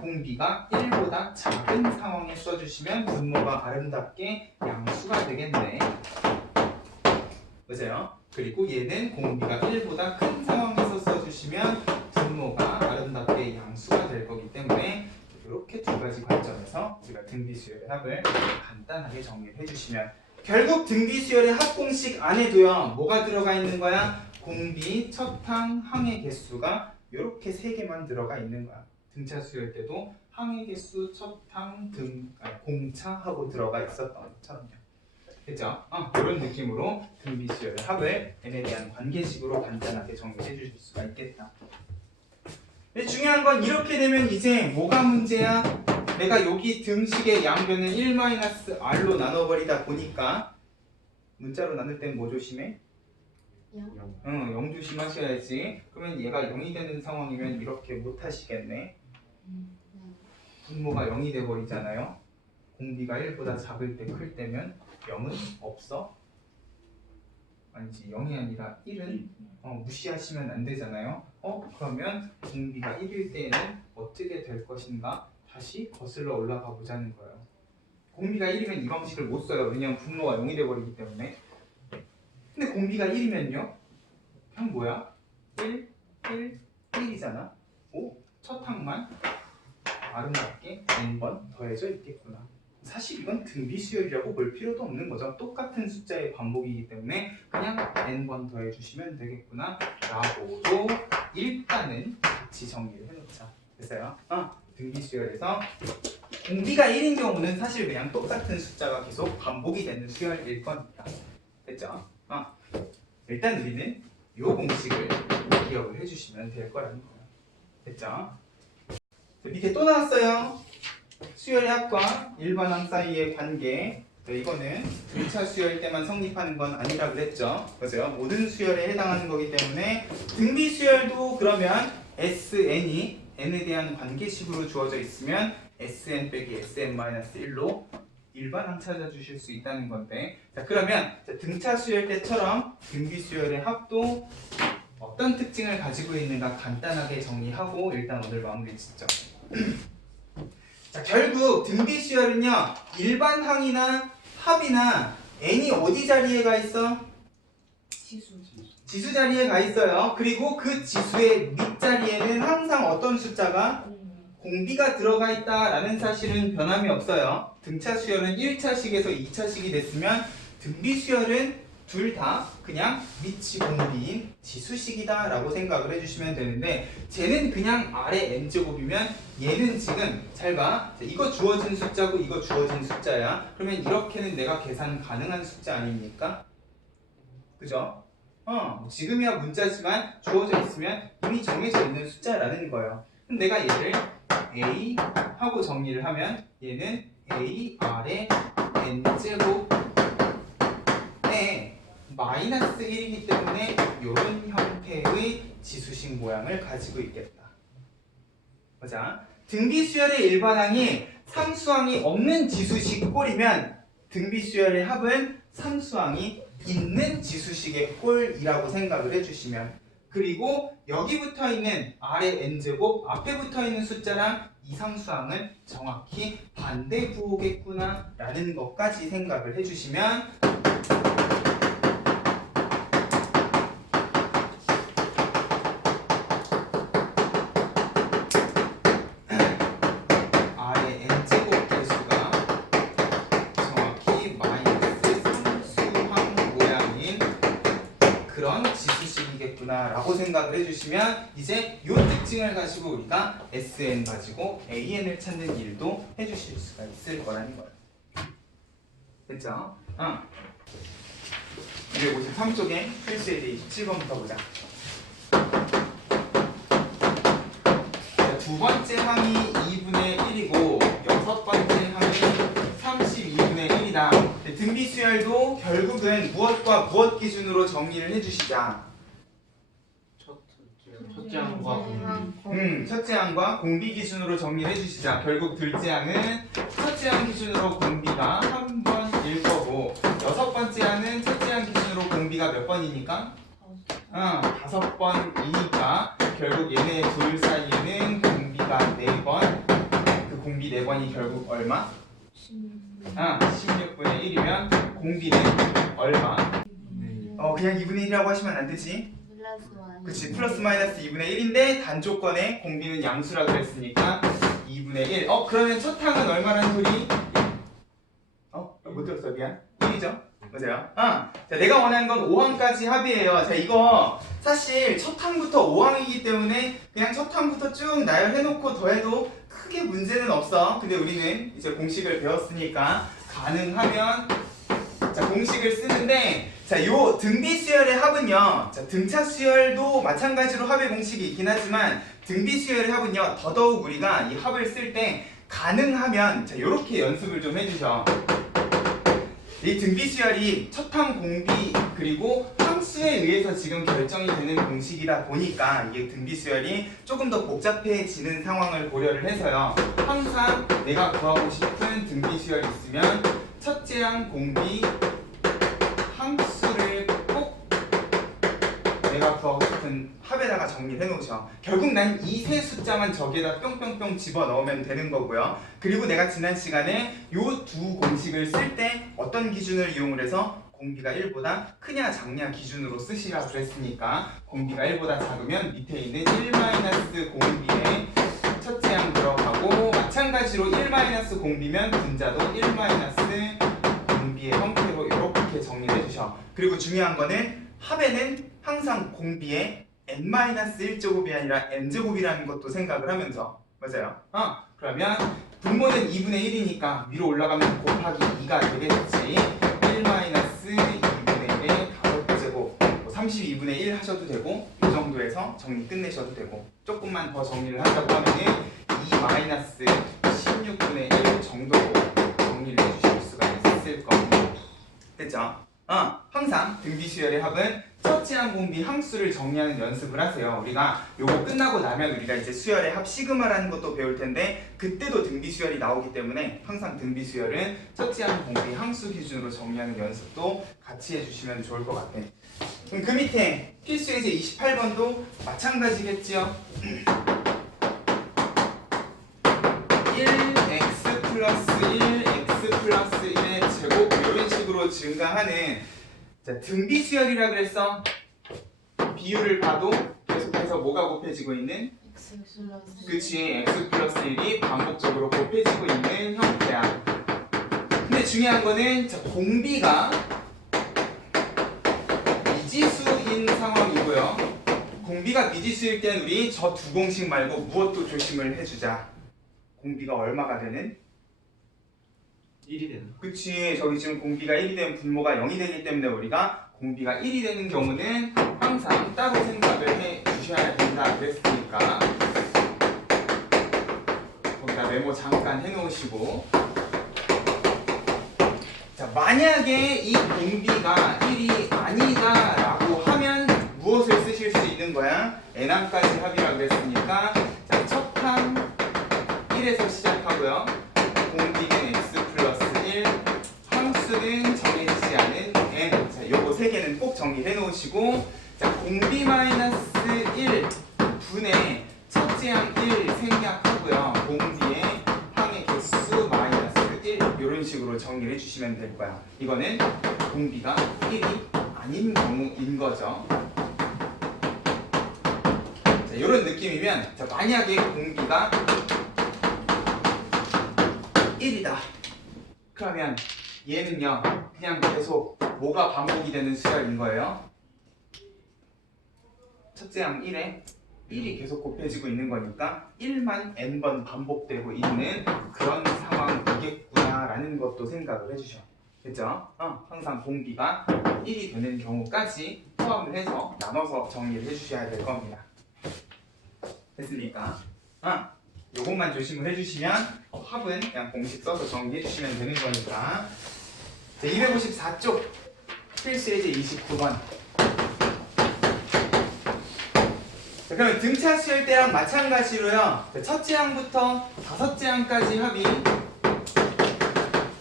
공비가 1보다 작은 상황에 써주시면 분모가 아름답게 양수가 되겠네. 맞아요? 그리고 얘는 공비가 1보다 큰 상황에서 써주시면 분모가 아름답게 양수가 될 거기 때문에 이렇게 두 가지 관점에서 우리가 등비수열의 합을 간단하게 정리를 해주시면 결국 등비수열의 합 공식 안에도요 뭐가 들어가 있는 거야? 공비, 첩탕, 항의 개수가 이렇게 세 개만 들어가 있는 거야. 등차 수열 때도 항의 개수, 첩탕, 공차 하고 들어가 있었던 것처럼요. 됐죠? 이런 느낌으로 등비수열의 합을 n에 대한 관계식으로 간단하게 정리해 주실 수가 있겠다. 근데 중요한 건 이렇게 되면 이제 뭐가 문제야? 내가 여기 등식의 양변을 1-r로 나눠버리다 보니까 문자로 나눌 땐 뭐 조심해? 0 조심하셔야지. 그러면 얘가 0이 되는 상황이면 이렇게 못 하시겠네. 분모가 0이 돼버리잖아요. 공비가 1보다 작을 때 클 때면 0은 없어? 아니지 0이 아니라 1은 무시하시면 안 되잖아요. 그러면 공비가 1일 때에는 어떻게 될 것인가? 다시 거슬러 올라가 보자는 거예요. 공비가 1이면 이 방식을 못 써요. 왜냐면 분모가 0이 돼버리기 때문에. 근데 공비가 1이면요? 그냥 뭐야? 1, 1, 1이잖아. 첫 항만 아름답게 n번 더해져 있겠구나. 사실 이건 등비수열이라고 볼 필요도 없는 거죠. 똑같은 숫자의 반복이기 때문에 그냥 n번 더해주시면 되겠구나 라고도 일단은 같이 정리를 해놓자. 됐어요? 등비수열에서 공비가 1인 경우는 사실 그냥 똑같은 숫자가 계속 반복이 되는 수열일 거니까. 됐죠? 일단 우리는 이 공식을 기억을 해주시면 될 거라는 거예요. 됐죠? 밑에 또 나왔어요. 수열의 합과 일반항 사이의 관계. 이거는 등차 수열 때만 성립하는 건 아니라 그랬죠. 그죠? 모든 수열에 해당하는 거기 때문에 등비 수열도 그러면 SN이 n에 대한 관계식으로 주어져 있으면 SN 빼기 SN-1로 일반항 찾아주실 수 있다는 건데, 자 그러면 등차 수열 때처럼 등비 수열의 합도 어떤 특징을 가지고 있는가 간단하게 정리하고 일단 오늘 마무리 짓죠. 자 결국 등비 수열은요 일반항이나 합이나 n이 어디 자리에 가 있어? 지수 자리에 가 있어요. 그리고 그 지수의 밑자리에는 항상 어떤 숫자가? 공비가 들어가 있다라는 사실은 변함이 없어요. 등차 수열은 1차식에서 2차식이 됐으면 등비 수열은 둘 다 그냥 밑이 공비인 지수식이다 라고 생각을 해주시면 되는데, 쟤는 그냥 아래 n제곱이면 얘는 지금 잘 봐. 이거 주어진 숫자고 이거 주어진 숫자야. 그러면 이렇게는 내가 계산 가능한 숫자 아닙니까? 그죠? 지금이야 문자지만 주어져 있으면 이미 정해져 있는 숫자라는 거예요. 그럼 내가 얘를 a 하고 정리를 하면 얘는 a 아래 n제곱에 마이너스 1이기 때문에 이런 형태의 지수식 모양을 가지고 있겠다. 보자. 등비수열의 일반항이 상수항이 없는 지수식 꼴이면 등비수열의 합은 상수항이 있는 지수식의 꼴이라고 생각을 해주시면, 그리고 여기 붙어 있는 아래 n제곱 앞에 붙어 있는 숫자랑 이상수항은 정확히 반대 부호겠구나 라는 것까지 생각을 해주시면 아래 n제곱 개수가 정확히 마이너스 상수항 모양인 그런 지수식이겠구나 라고 생각을 해주시면 이제 이 특징을 가지고 우리가 SN 가지고 AN을 찾는 일도 해주실 수가 있을 거라는 거예요. 됐죠? 253쪽에 필수에 대해 27번부터 보자. 두 번째 항이 2분의 1이고 여섯 번째 항이 32분의 1이다. 등비수열도 결국은 무엇과 무엇 기준으로 정리를 해주시자. 첫째 항과 공비. 첫째 항과 공비 기준으로 정리를 해주시자. 결국 둘째 항은 첫째 항 기준으로 공비가 한 번일 거고, 여섯 번째 항은 첫째 항 기준으로 공비가 몇 번이니까? 5번이니까 결국 얘네 둘 사이에는 공비가 4번. 그 공비 4번이 결국 얼마? 16분의 1이면 공비는 얼마? 그냥 2분의 1이라고 하시면 안 되지. 그치, 플러스 마이너스 2분의 1인데 단조건에 공비는 양수라 그랬으니까 2분의 2분의 1. 그러면 첫 항은 얼마란 소리? 못 들었어. 미안. 1이죠? 맞아요. 자, 내가 원하는 건 5항까지 합이에요. 자, 이거 사실 첫 항부터 5항이기 때문에 그냥 첫 항부터 쭉 나열해놓고 더해도 크게 문제는 없어. 근데 우리는 이제 공식을 배웠으니까 가능하면 자, 공식을 쓰는데 자, 요 등비 수열의 합은요. 자, 등차 수열도 마찬가지로 합의 공식이 있긴 하지만 등비 수열의 합은요. 더더욱 우리가 이 합을 쓸 때 가능하면 자, 요렇게 연습을 좀 해주셔. 이 등비 수열이 첫항 공비 그리고 항수에 의해서 지금 결정이 되는 공식이다 보니까 이게 등비 수열이 조금 더 복잡해지는 상황을 고려를 해서요. 항상 내가 구하고 싶은 등비 수열이 있으면 첫째 항 공비 항수를 꼭 내가 구하고 싶은 합에다가 정리를 해놓으셔. 결국 난 이 세 숫자만 저기에다 뿅뿅뿅 집어넣으면 되는 거고요. 그리고 내가 지난 시간에 요 두 공식을 쓸 때 어떤 기준을 이용을 해서 공비가 1보다 크냐 작냐 기준으로 쓰시라 그랬으니까 공비가 1보다 작으면 밑에 있는 1-공비에 첫째 항 들어가고 마찬가지로 1-공비면 분자도 1-공비의 형태로 이렇게 정리를 해주셔. 그리고 중요한 거는 합에는 항상 공비에 n-1제곱이 아니라 n제곱이라는 것도 생각을 하면서 맞아요. 그러면 분모는 2분의 1이니까 위로 올라가면 곱하기 2가 되겠지. 1-2분의 1의 5제곱 32분의 1 하셔도 되고 이 정도에서 정리 끝내셔도 되고 조금만 더 정리를 한다고 하면은 2-16분의 1 정도로 정리를 해주실 수가 있을 겁니다. 됐죠? 항상 등비수열의 합은 첫째 항 공비 항수를 정리하는 연습을 하세요. 우리가 요거 끝나고 나면 우리가 이제 수열의 합 시그마라는 것도 배울 텐데 그때도 등비수열이 나오기 때문에 항상 등비수열은 첫째 항 공비 항수 기준으로 정리하는 연습도 같이 해주시면 좋을 것 같아. 그럼 그 밑에 필수 예제 28번도 마찬가지겠지요. 1x 플러스 1x 플러스 1의 제곱 이런 식으로 증가하는 자, 등비수열이라 그랬어. 비율을 봐도 계속해서 뭐가 곱해지고 있는? X 플러스 그치, x 플러스 1이 반복적으로 곱해지고 있는 형태야. 근데 중요한 거는 자, 공비가 미지수인 상황이고요. 공비가 미지수일 땐 우리 저 두 공식 말고 무엇도 조심을 해주자. 공비가 얼마가 되는? 1이 되는. 그치, 저기 지금 공비가 1이 되면 분모가 0이 되기 때문에 우리가 공비가 1이 되는 경우는 항상 따로 생각을 해 주셔야 된다 그랬으니까 거기다 메모 잠깐 해놓으시고 자, 만약에 이 공비가 1이 아니다 라고 하면 무엇을 쓰실 수 있는 거야? n항까지 합이라고 그랬으니까 자, 첫항 1에서 시작하고요. 공비는 x 플러스 1 항수는 정해지지 않은 n. 자, 요거 세 개는 꼭 정리해 놓으시고 자, 공비 마이너스 1 분의 첫째 항 1 생략하고요. 공비의 항의 개수 마이너스 1 이런 식으로 정리를 해주시면 될 거야. 이거는 공비가 1이 아닌 경우인 거죠. 자, 이런 느낌이면 자, 만약에 공비가 1이다. 그러면 얘는요 그냥 계속 뭐가 반복이 되는 수열인 거예요? 첫째 항 1에 1이 계속 곱해지고 있는 거니까 1만 n번 반복되고 있는 그런 상황이겠구나 라는 것도 생각을 해주셔. 됐죠? 항상 공비가 1이 되는 경우까지 포함을 해서 나눠서 정리를 해주셔야 될 겁니다. 됐습니까? 요것만 조심을 해주시면 합은 그냥 공식 써서 정리해 주시면 되는 거니까. 자, 254쪽 필수 예제 29번. 자, 그러면 등차 수열 때랑 마찬가지로요. 자, 첫째 항부터 다섯째 항까지 합이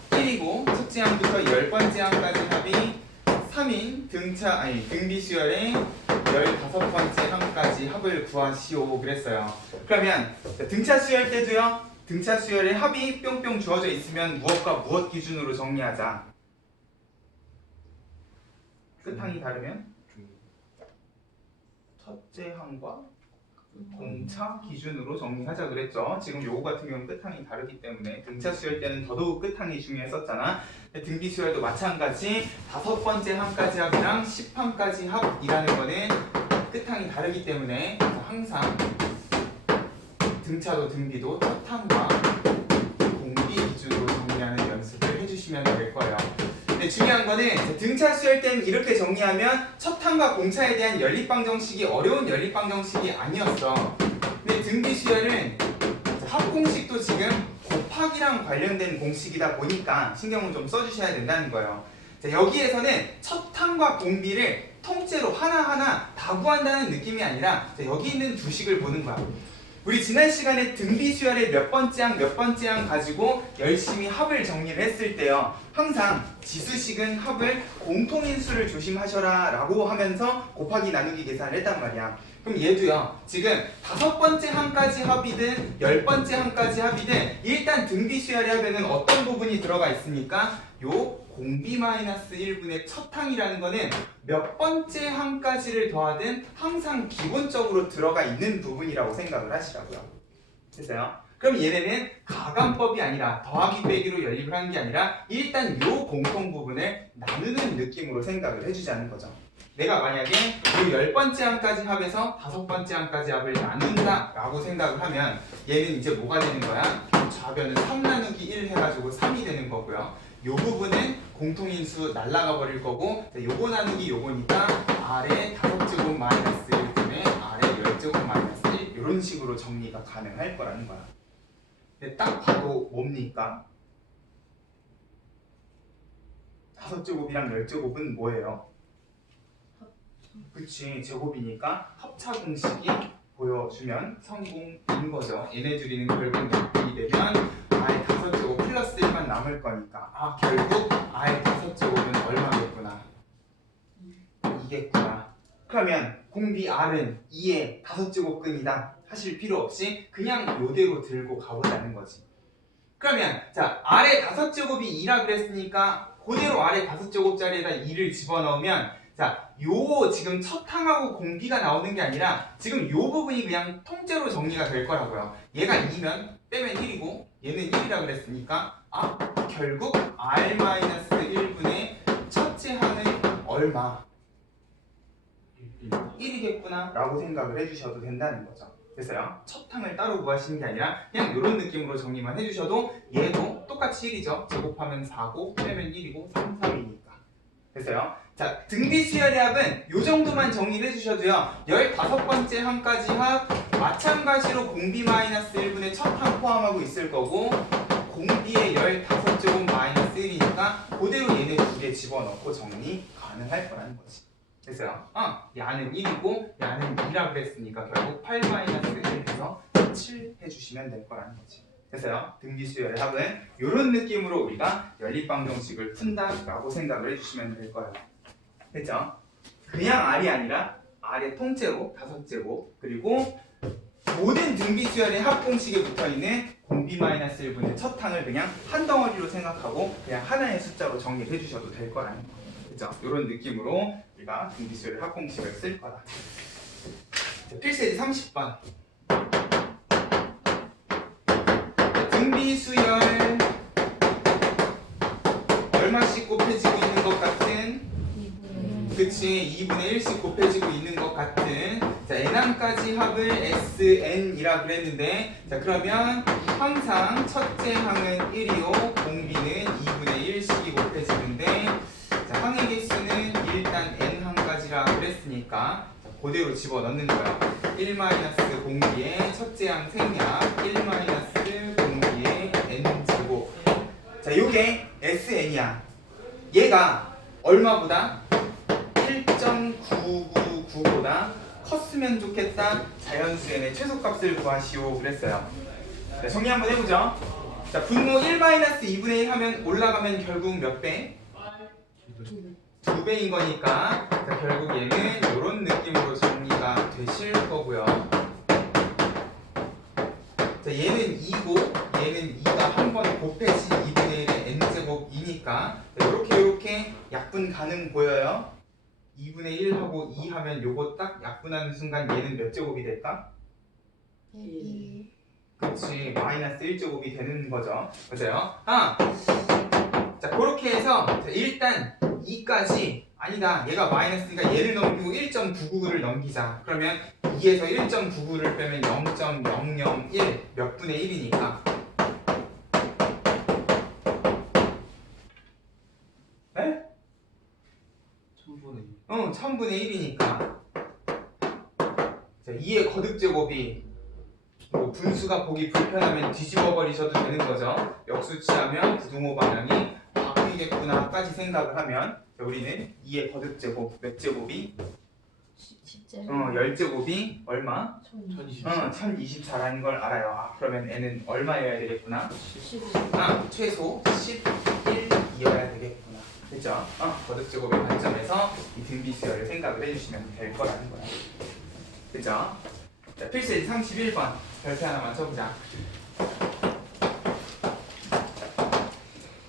1이고 첫째 항부터 10번째 항까지 합이 3인 등비 수열의 15번째 항까지 합을 구하시오 그랬어요. 그러면 등차 수열 때도요. 등차 수열의 합이 뿅뿅 주어져 있으면 무엇과 무엇 기준으로 정리하자. 끝항이 다르면 첫째 항과 공차 기준으로 정리하자 그랬죠. 지금 요거 같은 경우는 끝항이 다르기 때문에 등차 수열 때는 더더욱 끝항이 중요했었잖아. 등비 수열도 마찬가지 5번째 항까지 합이랑 10항까지 합이라는 거는 끝항이 다르기 때문에 항상 등차도 등비도 첫 항과 공비 기준으로 정리하는 연습을 해주시면 될 거예요. 근데 중요한 거는 등차 수열 때는 이렇게 정리하면 첫 항과 공차에 대한 연립방정식이 어려운 연립방정식이 아니었어. 근데 등비 수열은 합공식도 지금 곱하기랑 관련된 공식이다 보니까 신경을 좀 써주셔야 된다는 거예요. 자, 여기에서는 첫 항과 공비를 통째로 하나하나 다 구한다는 느낌이 아니라 여기 있는 두 식을 보는 거야. 우리 지난 시간에 등비 수열의 몇 번째 항 가지고 열심히 합을 정리를 했을 때요. 항상 지수식은 합을 공통인수를 조심하셔라 라고 하면서 곱하기 나누기 계산을 했단 말이야. 그럼 얘도요. 지금 5번째 항까지 합이든 10번째 항까지 합이든 일단 등비 수열의 합에는 어떤 부분이 들어가 있습니까? 요 공비-1분의 첫 항이라는 거는 몇 번째 항까지를 더하든 항상 기본적으로 들어가 있는 부분이라고 생각을 하시라고요. 됐어요? 그럼 얘네는 가감법이 아니라 더하기 빼기로 연립을 하는 게 아니라 일단 요 공통 부분을 나누는 느낌으로 생각을 해주자는 거죠. 내가 만약에 요 10번째 항까지 합에서 5번째 항까지 합을 나눈다 라고 생각을 하면 얘는 이제 뭐가 되는 거야? 좌변은 3 나누기 1 해가지고 3이 되는 거고요. 요 부분은 공통인수 날라가 버릴 거고 요거 나누기 요거니까 아래 5제곱 마이너스 1분의 아래 10제곱 마이너스 1 이런 식으로 정리가 가능할 거라는 거야. 근데 딱 봐도 뭡니까? 5제곱이랑 10제곱은 뭐예요? 그치, 제곱이니까 합차 공식이 보여주면 성공인 거죠. 얘네들이는 결국 약분이 되면 아예 5제곱 플러스 1만 남을 거니까 결국 아예 5제곱은 얼마겠구나? 2겠구나. 그러면 공비 R은 2의 5제곱근이다 하실 필요 없이 그냥 요대로 들고 가보자는 거지. 그러면 자 R의 5제곱이 2라 그랬으니까 그대로 R의 5제곱짜리에다 2를 집어넣으면 자, 요 지금 첫 항하고 공비가 나오는 게 아니라 지금 요 부분이 그냥 통째로 정리가 될 거라고요. 얘가 2면 빼면 1이고 얘는 1이라 그랬으니까 결국 R-1분의 첫째 항은 얼마? 1이겠구나 라고 생각을 해주셔도 된다는 거죠. 됐어요? 첫 항을 따로 구하시는 게 아니라 그냥 이런 느낌으로 정리만 해주셔도 얘도 똑같이 1이죠. 제곱하면 4고 빼면 1이고 3, 3이니까. 됐어요? 자, 등비 수열의 합은 요 정도만 정리를 해주셔도요. 15번째 항까지 합 마찬가지로 공비-1분의 첫 항 포함하고 있을 거고 공비의 15제곱 마이너스 1이니까 그대로 얘네 두 개 집어넣고 정리 가능할 거라는 거지. 됐어요? 야는 1이고 야는 2라 그랬으니까 결국 8-1 해서 7 해주시면 될 거라는 거지. 됐어요? 등비 수열의 합은 이런 느낌으로 우리가 연립방정식을 푼다라고 생각을 해주시면 될 거예요. 됐죠? 그냥 R이 아니라 R의 통째로 5제곱 그리고 모든 등비 수열의 합 공식에 붙어있는 공비-1분의 첫 항을 그냥 한 덩어리로 생각하고 그냥 하나의 숫자로 정리를 해주셔도 될 거라는 거. 그죠? 이런 느낌으로 우리가 등비 수열의 합 공식을 쓸 거다. 자, 필세지 30번. 등비 수열 얼마씩 곱해지고 있는 것 같은? 그치, 2분의 1씩 곱해지고 있는 것 같은 자, n항까지 합을 sn이라 그랬는데 자 그러면 항상 첫째 항은 1이요 공비는 2분의 1씩이 곱해지는데 자, 항의 개수는 일단 n항까지라 그랬으니까 자, 그대로 집어넣는 거야. 1 공비의 첫째 항 생략 1 공비의 n제곱 자 요게 sn이야. 얘가 얼마보다? 1.999보다 컸으면 좋겠다. 자연수의 최소값을 구하시오 그랬어요. 자, 정리 한번 해보죠. 자, 분모 1-2분의 1 하면 올라가면 결국 몇 배? 2배인 거니까 자, 결국 얘는 이런 느낌으로 정리가 되실 거고요. 자, 얘는 2고 얘는 2가 한 번 곱해진 2분의 1의 n제곱이니까 이렇게 약분 가능 보여요? 2분의 1하고 2 하면 요거 딱 약분하는 순간 얘는 몇 제곱이 될까? 2. 그치, 마이너스 1제곱이 되는 거죠. 맞아요? 자, 그렇게 해서 자, 일단 2까지 아니다. 얘가 마이너스니까 얘를 넘기고 1.99를 넘기자. 그러면 2에서 1.99를 빼면 0.001 몇 분의 1이니까. 네? 1000분의 1. 1000분의 1이니까. 자, 2의 거듭제곱이 뭐 분수가 보기 불편하면 뒤집어 버리셔도 되는 거죠. 역수치하면 부등호 방향이 바뀌겠구나까지 생각을 하면 자, 우리는 2의 거듭제곱 몇 제곱이? 10제곱. 10제곱이 얼마? 1024. 1024라는 걸 알아요. 그러면 n은 얼마여야 되겠구나? 11. 최소 11이어야 되겠구나. 그죠? 거듭제곱의 관점에서 이 등비수열을 생각을 해주시면 될 거라는 거야. 그죠? 자, 필수 31번 별표 하나 맞춰보자.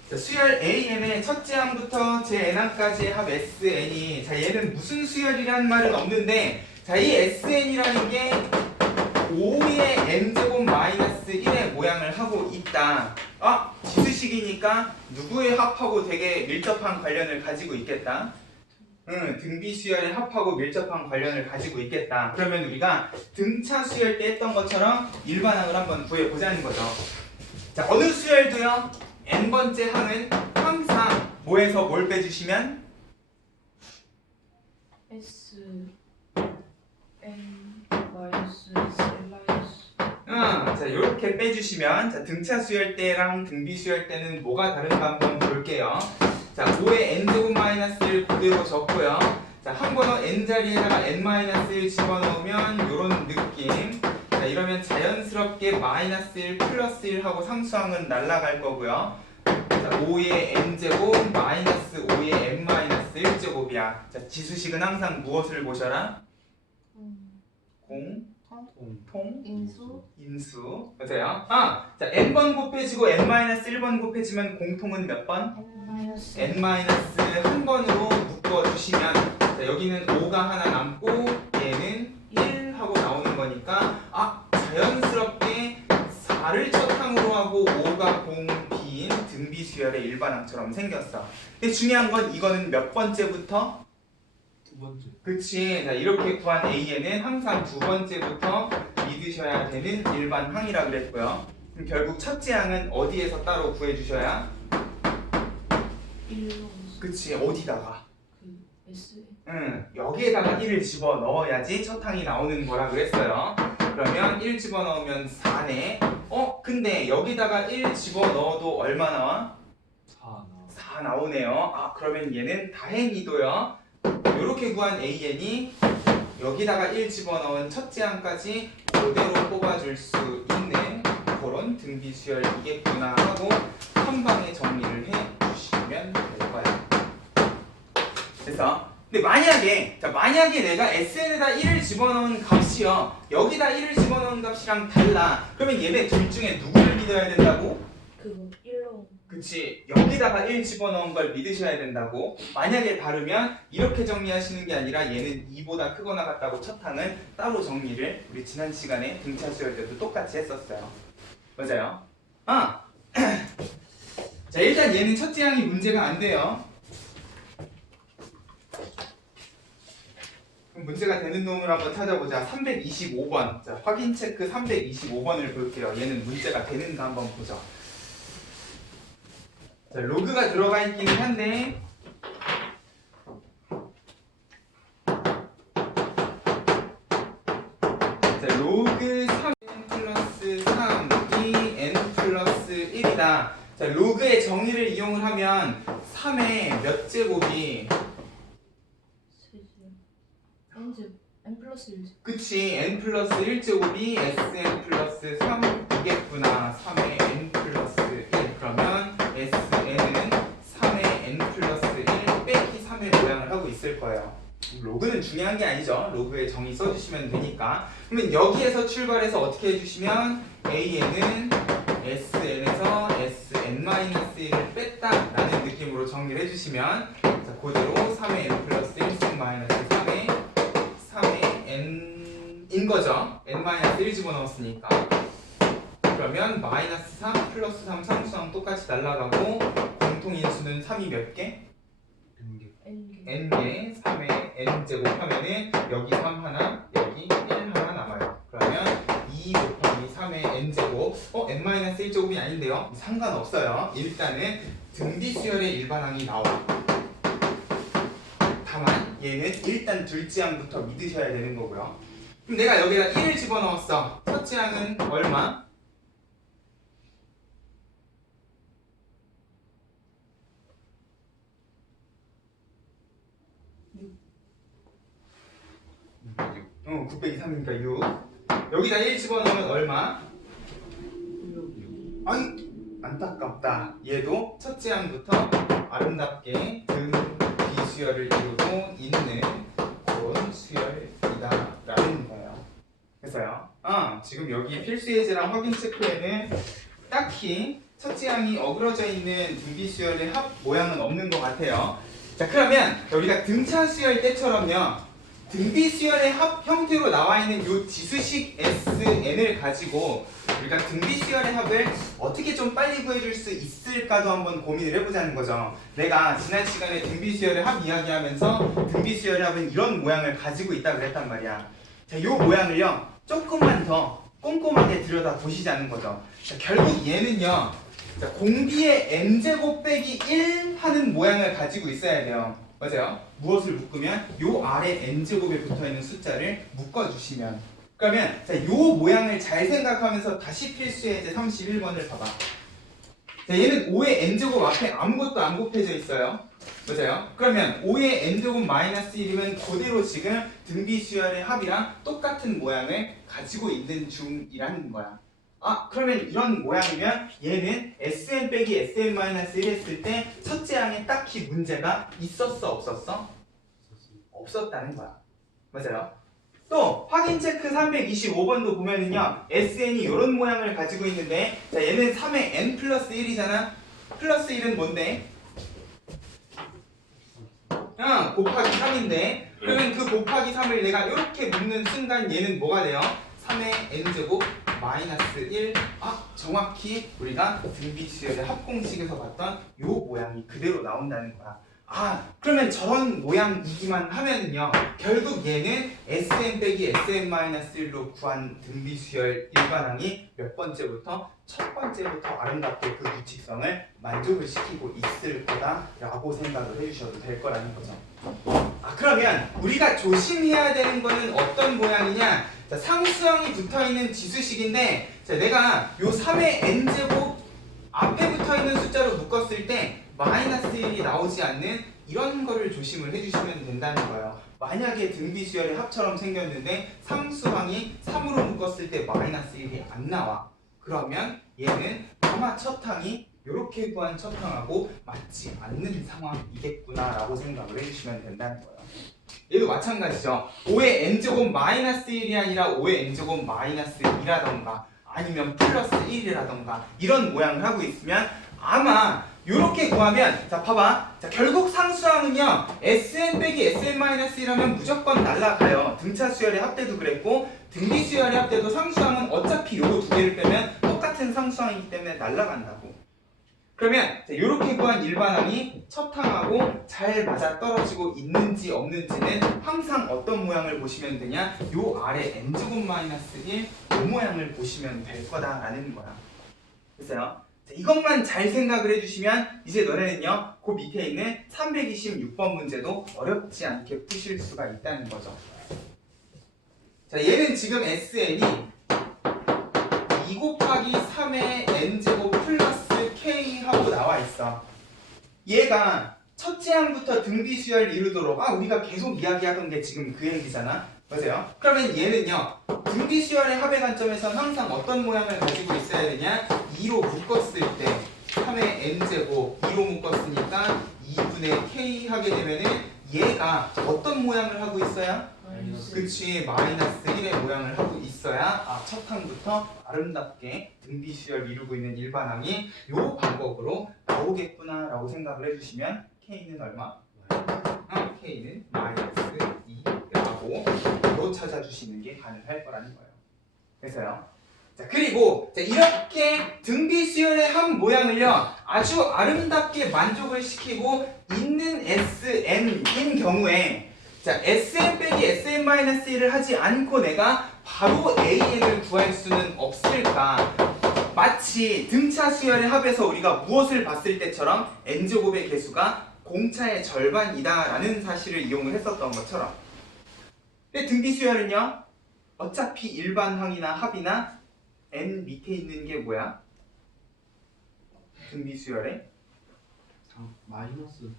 자, 수열 AN의 첫째 항부터 제 n항까지의 합 SN이 자 얘는 무슨 수열이라는 말은 없는데 자 이 SN이라는 게 5의 n제곱 마이너스 1의 모양을 하고 있다. 지수식이니까 누구의 합하고 되게 밀접한 관련을 가지고 있겠다. 등비 수열의 합하고 밀접한 관련을 가지고 있겠다. 그러면 우리가 등차 수열 때 했던 것처럼 일반항을 한번 구해보자는 거죠. 자, 어느 수열도요. n번째 항은 항상 뭐에서 뭘 빼주시면? S N 마이너스 S 마이너스. 자, 이렇게 빼주시면 자, 등차 수열 때랑 등비 수열 때는 뭐가 다른가 한번 볼게요. 자, 5의 n제곱 마이너스 1 그대로 적고요. 자, 한 번호 n 자리에다가 n 마이너스 1 집어넣으면 요런 느낌. 자, 이러면 자연스럽게 마이너스 1 플러스 1 하고 상수항은 날아갈 거고요. 자, 5의 n제곱 마이너스 5의 n 마이너스 1제곱이야. 자, 지수식은 항상 무엇을 보셔라? 통, 인수. 맞아요? 자, n번 곱해지고 n-1번 곱해지면 공통은 몇 번? n-1번으로 묶어주시면 자, 여기는 5가 하나 남고 얘는 1 하고 나오는 거니까 자연스럽게 4를 첫 항으로 하고 5가 공비인 등비수열의 일반항처럼 생겼어. 근데 중요한 건 이거는 몇 번째부터? 두 번째. 그치. 자, 이렇게 구한 A에는 항상 두 번째부터 믿으셔야 되는 일반항이라 그랬고요. 그럼 결국 첫째 항은 어디에서 따로 구해주셔야? 1로. 그치. 어디다가? 그 S 여기에다가 1을 집어넣어야지 첫 항이 나오는 거라 그랬어요. 그러면 1 집어넣으면 4네. 근데 여기다가 1 집어넣어도 얼마 나와? 4 나오네요. 그러면 얘는 다행히도요. 이렇게 구한 AN이 여기다가 1 집어넣은 첫째 항까지 그대로 뽑아줄 수 있는 그런 등비수열이겠구나 하고 한 방에 정리를 해주시면 될 거예요. 그래서 근데 만약에 내가 SN에다 1을 집어넣은 값이요 여기다 1을 집어넣은 값이랑 달라. 그러면 얘네 둘 중에 누구를 믿어야 된다고? 그거 1로. 그치. 여기다가 1 집어넣은 걸 믿으셔야 된다고. 만약에 다르면 이렇게 정리하시는 게 아니라 얘는 2보다 크거나 같다고 첫 항은 따로 정리를 우리 지난 시간에 등차 수열 때도 똑같이 했었어요. 맞아요? 자, 일단 얘는 첫째 항이 문제가 안 돼요. 그럼 문제가 되는 놈을 한번 찾아보자. 325번. 자, 확인 체크 325번을 볼게요. 얘는 문제가 되는가 한번 보죠. 자, 로그가 들어가 있기는 한데 자, 로그 3n 플러스 3이 n 플러스 1이다. 자, 로그의 정의를 이용을 하면 3의 몇 제곱이 N 플러스 1. 그치. n 플러스 1제곱이 sn 플러스 3이겠구나. 3의 n 플러스 1 그러면 SN은 3의 n 플러스 1 빼기 3의 모양을 하고 있을 거예요. 로그는 중요한 게 아니죠. 로그의 정의 써주시면 되니까. 그러면 여기에서 출발해서 어떻게 해주시면 AN은 SN에서 SN-1을 뺐다라는 느낌으로 정리를 해주시면 자, 그대로 3의 n 플러스 1승 마이너스 3의 n인 거죠. n n-1 집어넣었으니까 그러면 마이너스 3 플러스 3 상수항 똑같이 날라가고 공통인수는 3이 몇 개? N개. N개. n개 3의 n제곱 하면은 여기 3 하나 여기 1 하나 남아요. 그러면 2 곱하기 3의 n제곱 n-1제곱이 아닌데요. 상관없어요. 일단은 등비수열의 일반항이 나와요. 다만 얘는 일단 둘째 항부터 믿으셔야 되는 거고요. 그럼 내가 여기다 1을 집어넣었어. 첫째 항은 얼마? 육. 9 빼기 3이니까 6. 여기다 1 집어넣으면 얼마? 아이 안타깝다. 얘도 첫째 항부터 아름답게 등비수열을 이루고 있는 그런 수열이다라는 거예요. 그래서요. 지금 여기 필수 예제랑 확인 체크에는 딱히 첫째 항이 어그러져 있는 등비수열의 합 모양은 없는 것 같아요. 자, 그러면 우리가 등차 수열 때처럼요. 등비수열의 합 형태로 나와 있는 이 지수식 SN을 가지고 우리가 등비수열의 합을 어떻게 좀 빨리 구해줄 수 있을까도 한번 고민을 해보자는 거죠. 내가 지난 시간에 등비수열의 합 이야기하면서 등비수열의 합은 이런 모양을 가지고 있다 그랬단 말이야. 자, 이 모양을요 조금만 더 꼼꼼하게 들여다 보시자는 거죠. 자, 결국 얘는요 자, 공비의 n제곱 빼기 1 하는 모양을 가지고 있어야 돼요. 맞아요? 무엇을 묶으면 요 아래 n제곱에 붙어있는 숫자를 묶어주시면 그러면 자, 요 모양을 잘 생각하면서 다시 필수의 예제 31번을 봐봐. 자, 얘는 5의 n제곱 앞에 아무것도 안 곱해져 있어요. 맞아요? 그러면 5의 n제곱 마이너스 1이면 그대로 지금 등비수열의 합이랑 똑같은 모양을 가지고 있는 중이라는 거야. 그러면 이런 모양이면 얘는 Sn 빼기 Sn-1 했을 때 첫째 항에 딱히 문제가 있었어 없었어? 없었다는 거야. 맞아요? 또 확인 체크 325번도 보면은요 Sn이 이런 모양을 가지고 있는데 자, 얘는 3의 n 플러스 1이잖아. 플러스 1은 뭔데? 곱하기 3인데 그러면 그 곱하기 3을 내가 이렇게 묶는 순간 얘는 뭐가 돼요? 3의 n제곱 마이너스 1 정확히 우리가 등비수열의 합공식에서 봤던 요 모양이 그대로 나온다는 거야. 그러면 저런 모양이기만 하면은요 결국 얘는 Sn 빼기 Sn-1로 구한 등비수열 일반항이 몇 번째부터? 첫 번째부터 아름답게 그 규칙성을 만족을 시키고 있을 거다라고 생각을 해주셔도 될 거라는 거죠. 그러면 우리가 조심해야 되는 거는 어떤 모양이냐? 자, 상수항이 붙어있는 지수식인데 자, 내가 요 3의 n제곱 앞에 붙어있는 숫자로 묶었을 때 마이너스 1이 나오지 않는 이런 거를 조심을 해주시면 된다는 거예요. 만약에 등비수열의 합처럼 생겼는데 상수항이 3으로 묶었을 때 마이너스 1이 안 나와. 그러면 얘는 아마 첫 항이 이렇게 구한 첫 항하고 맞지 않는 상황이겠구나 라고 생각을 해주시면 된다는 거예요. 얘도 마찬가지죠. 5의 n제곱 마이너스 1이 아니라 5의 n제곱 마이너스 2라던가 아니면 플러스 1이라던가 이런 모양을 하고 있으면 아마 요렇게 구하면 자 봐봐. 자 결국 상수항은요 Sn 빼기 Sn-1하면 무조건 날라가요. 등차 수열의 합대도 그랬고 등비 수열의 합대도 상수항은 어차피 요거 두 개를 빼면 똑같은 상수항이기 때문에 날라간다고. 그러면 이렇게 구한 일반항이 첫 항하고 잘 맞아떨어지고 있는지 없는지는 항상 어떤 모양을 보시면 되냐? 요 아래 n제곱 마이너스 1 이 모양을 보시면 될 거다라는 거야. 됐어요? 이것만 잘 생각을 해주시면 이제 너네는요 그 밑에 있는 326번 문제도 어렵지 않게 푸실 수가 있다는 거죠. 자 얘는 지금 SN이 2 곱하기 3의 n제곱 플러스 K 하고 나와 있어. 얘가 첫째 항부터 등비수열 이루도록 우리가 계속 이야기하던 게 지금 그 얘기잖아. 맞아요? 그러면 얘는요 등비수열의 합의 관점에서는 항상 어떤 모양을 가지고 있어야 되냐? 2로 묶었을 때 3의 n제곱 2로 묶었으니까 2분의 K 하게 되면은 얘가 어떤 모양을 하고 있어야? 그치 마이너스 1의 모양을 하고 있어야 첫 항부터 아름답게 등비수열 이루고 있는 일반항이 요 방법으로 나오겠구나 라고 생각을 해주시면 K는 얼마? K는 마이너스 2라고 로 찾아주시는 게 가능할 거라는 거예요. 그래서요. 자, 그리고 자, 이렇게 등비 수열의 한 모양을요 아주 아름답게 만족을 시키고 있는 Sn인 경우에 자, Sn 빼기 Sn-1을 하지 않고 내가 바로 AN을 구할 수는 없을까? 마치 등차 수열의 합에서 우리가 무엇을 봤을 때처럼 n제곱의 개수가 공차의 절반이다 라는 사실을 이용을 했었던 것처럼. 근데 등비 수열은요 어차피 일반항이나 합이나 n 밑에 있는 게 뭐야? 등비 수열에 마이너스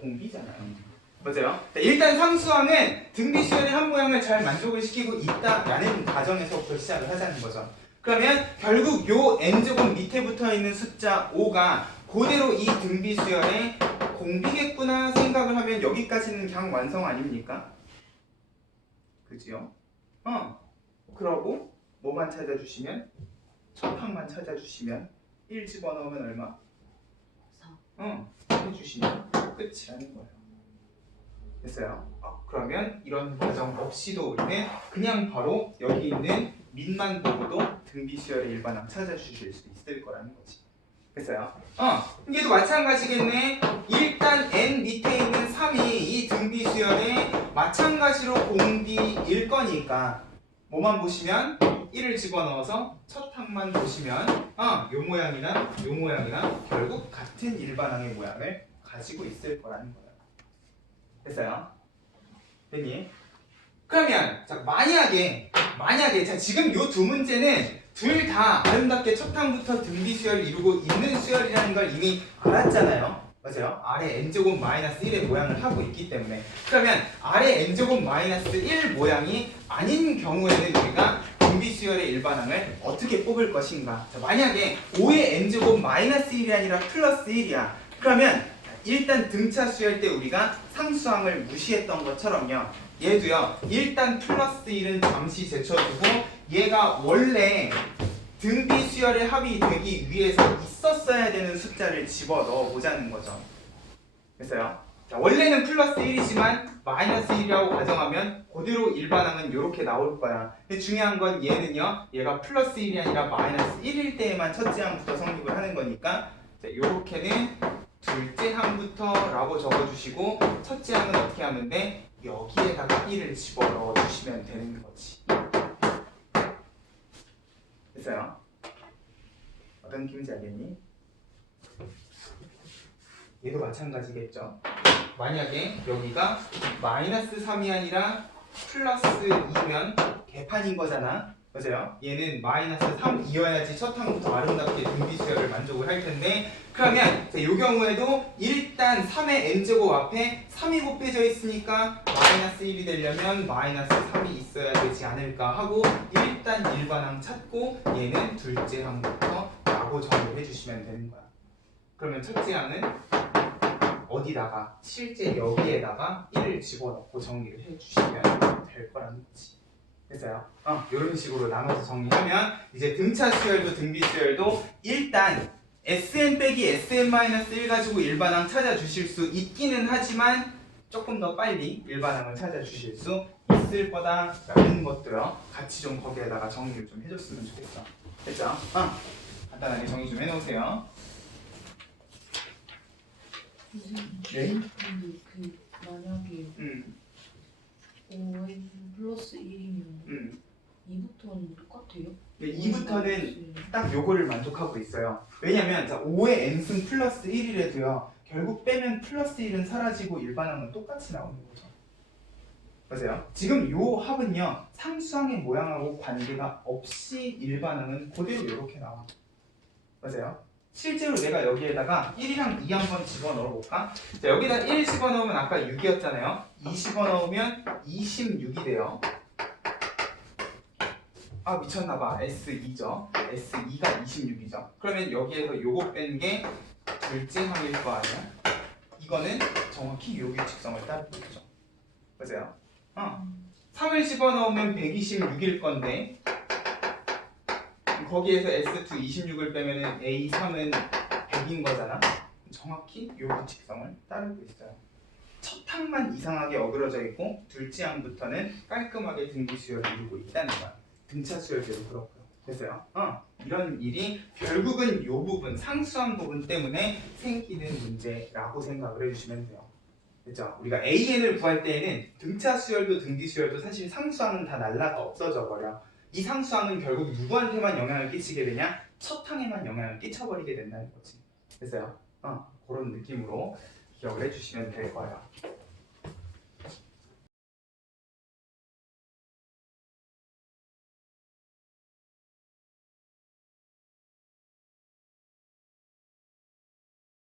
공비잖아요. 맞아요. 자, 일단 상수항은 등비 수열의 한 모양을 잘 만족을 시키고 있다라는 가정에서부터 시작을 하자는 거죠. 그러면 결국 요 n제곱 밑에 붙어 있는 숫자 5가 그대로 이 등비 수열의 공비겠구나 생각을 하면 여기까지는 그냥 완성 아닙니까? 그지요? 그러고 뭐만 찾아주시면 첫 항만 찾아주시면 1 집어넣으면 얼마? 4. 해주시면 끝이라는 거예요. 됐어요? 그러면 이런 과정 없이도 우리는 그냥 바로 여기 있는 밑만 보고도 등비 수열의 일반항 찾아주실 수 있을 거라는 거지. 됐어요? 이게도 마찬가지겠네. 일단 n 밑에 있는 3이 이 등비 수열의 마찬가지로 공비일 거니까 뭐만 보시면 1을 집어넣어서 첫 항만 보시면 요 모양이나 요 모양이나 결국 같은 일반항의 모양을 가지고 있을 거라는 거예요. 됐어요? 됐니? 그러면 자, 만약에 자, 지금 요 두 문제는 둘 다 아름답게 첫 항부터 등비 수열을 이루고 있는 수열이라는 걸 이미 알았잖아요. 맞아요? 아래 n제곱 마이너스 1의 모양을 하고 있기 때문에. 그러면 아래 n제곱 마이너스 1 모양이 아닌 경우에는 우리가 등비 수열의 일반항을 어떻게 뽑을 것인가? 자, 만약에 5의 n제곱 마이너스 1이 아니라 플러스 1이야. 그러면 일단 등차 수열 때 우리가 상수항을 무시했던 것처럼요. 얘도요. 일단 플러스 1은 잠시 제쳐두고 얘가 원래 등비 수열의 합이 되기 위해서 있었어야 되는 숫자를 집어넣어 보자는 거죠. 됐어요? 자, 원래는 플러스 1이지만 마이너스 1이라고 가정하면 그대로 일반항은 이렇게 나올 거야. 근데 중요한 건 얘는요. 얘가 플러스 1이 아니라 마이너스 1일 때에만 첫째 항부터 성립을 하는 거니까 자, 요렇게는 둘째 항부터 라고 적어주시고 첫째 항은 어떻게 하면 돼? 여기에다가 1을 집어넣어 주시면 되는 거지. 됐어요? 어떤 느낌인지 알겠니? 얘도 마찬가지겠죠. 만약에 여기가 마이너스 3이 아니라 플러스 2면 개판인 거잖아. 맞아요? 얘는 마이너스 3이어야지 첫 항부터 아름답게 등비 수열을 만족을 할 텐데 그러면 이 경우에도 일단 3의 n제곱 앞에 3이 곱해져 있으니까 마이너스 1이 되려면 마이너스 3이 있어야 되지 않을까 하고 일단 일반항 찾고 얘는 둘째 항부터 라고 정의를 해주시면 되는 거야. 그러면 첫째 항은 어디다가 실제 여기에다가 1을 집어넣고 정리를 해주시면 될 거라는 거지. 됐어요? 이런 식으로 나눠서 정리하면 이제 등차 수열도 등비 수열도 일단 Sn 빼기 Sn-1 가지고 일반항 찾아주실 수 있기는 하지만 조금 더 빨리 일반항을 찾아주실 수 있을 거다라는 것도요. 같이 좀 거기에다가 정리를 좀 해줬으면 좋겠어. 됐죠? 간단하게 정리 좀 해놓으세요. 네? 그 만약에 5n 플러스 1이면 2부터는 똑같아요? 네, 2부터는 딱 요거를 만족하고 있어요. 왜냐면 자, 5의 n승 플러스 1이라도요. 결국 빼면 플러스 1은 사라지고 일반항은 똑같이 나오는 거죠. 맞아요? 지금 요 합은요. 상수항의 모양하고 관계가 없이 일반항은 그대로 이렇게 나와. 맞아요? 실제로 내가 여기에다가 1이랑 2 한번 집어넣어 볼까? 자, 여기다 1 집어넣으면 아까 6이었잖아요. 2 집어넣으면 26이 돼요. 미쳤나봐. S2죠. S2가 26이죠. 그러면 여기에서 요거 뺀 게 둘째 항일 거 아니야? 이거는 정확히 요 규칙성을 따르고 있죠. 맞아요? 3을 집어넣으면 126일 건데 거기에서 S2 26을 빼면은 A3은 100인 거잖아. 정확히 요 규칙성을 따르고 있어요. 첫 항만 이상하게 어그러져 있고 둘째 항부터는 깔끔하게 등기수열을 이루고 있다는 거야. 등차 수열계도 그렇고요. 됐어요? 이런 일이 결국은 이 부분, 상수항 부분 때문에 생기는 문제라고 생각을 해주시면 돼요. 그렇죠? 우리가 AN을 구할 때에는 등차 수열도 등기 수열도 사실 상수항은 다 날라가 없어져 버려. 이 상수항은 결국 누구한테만 영향을 끼치게 되냐? 첫 항에만 영향을 끼쳐버리게 된다는 거지. 됐어요? 그런 느낌으로 기억을 해주시면 될 거예요.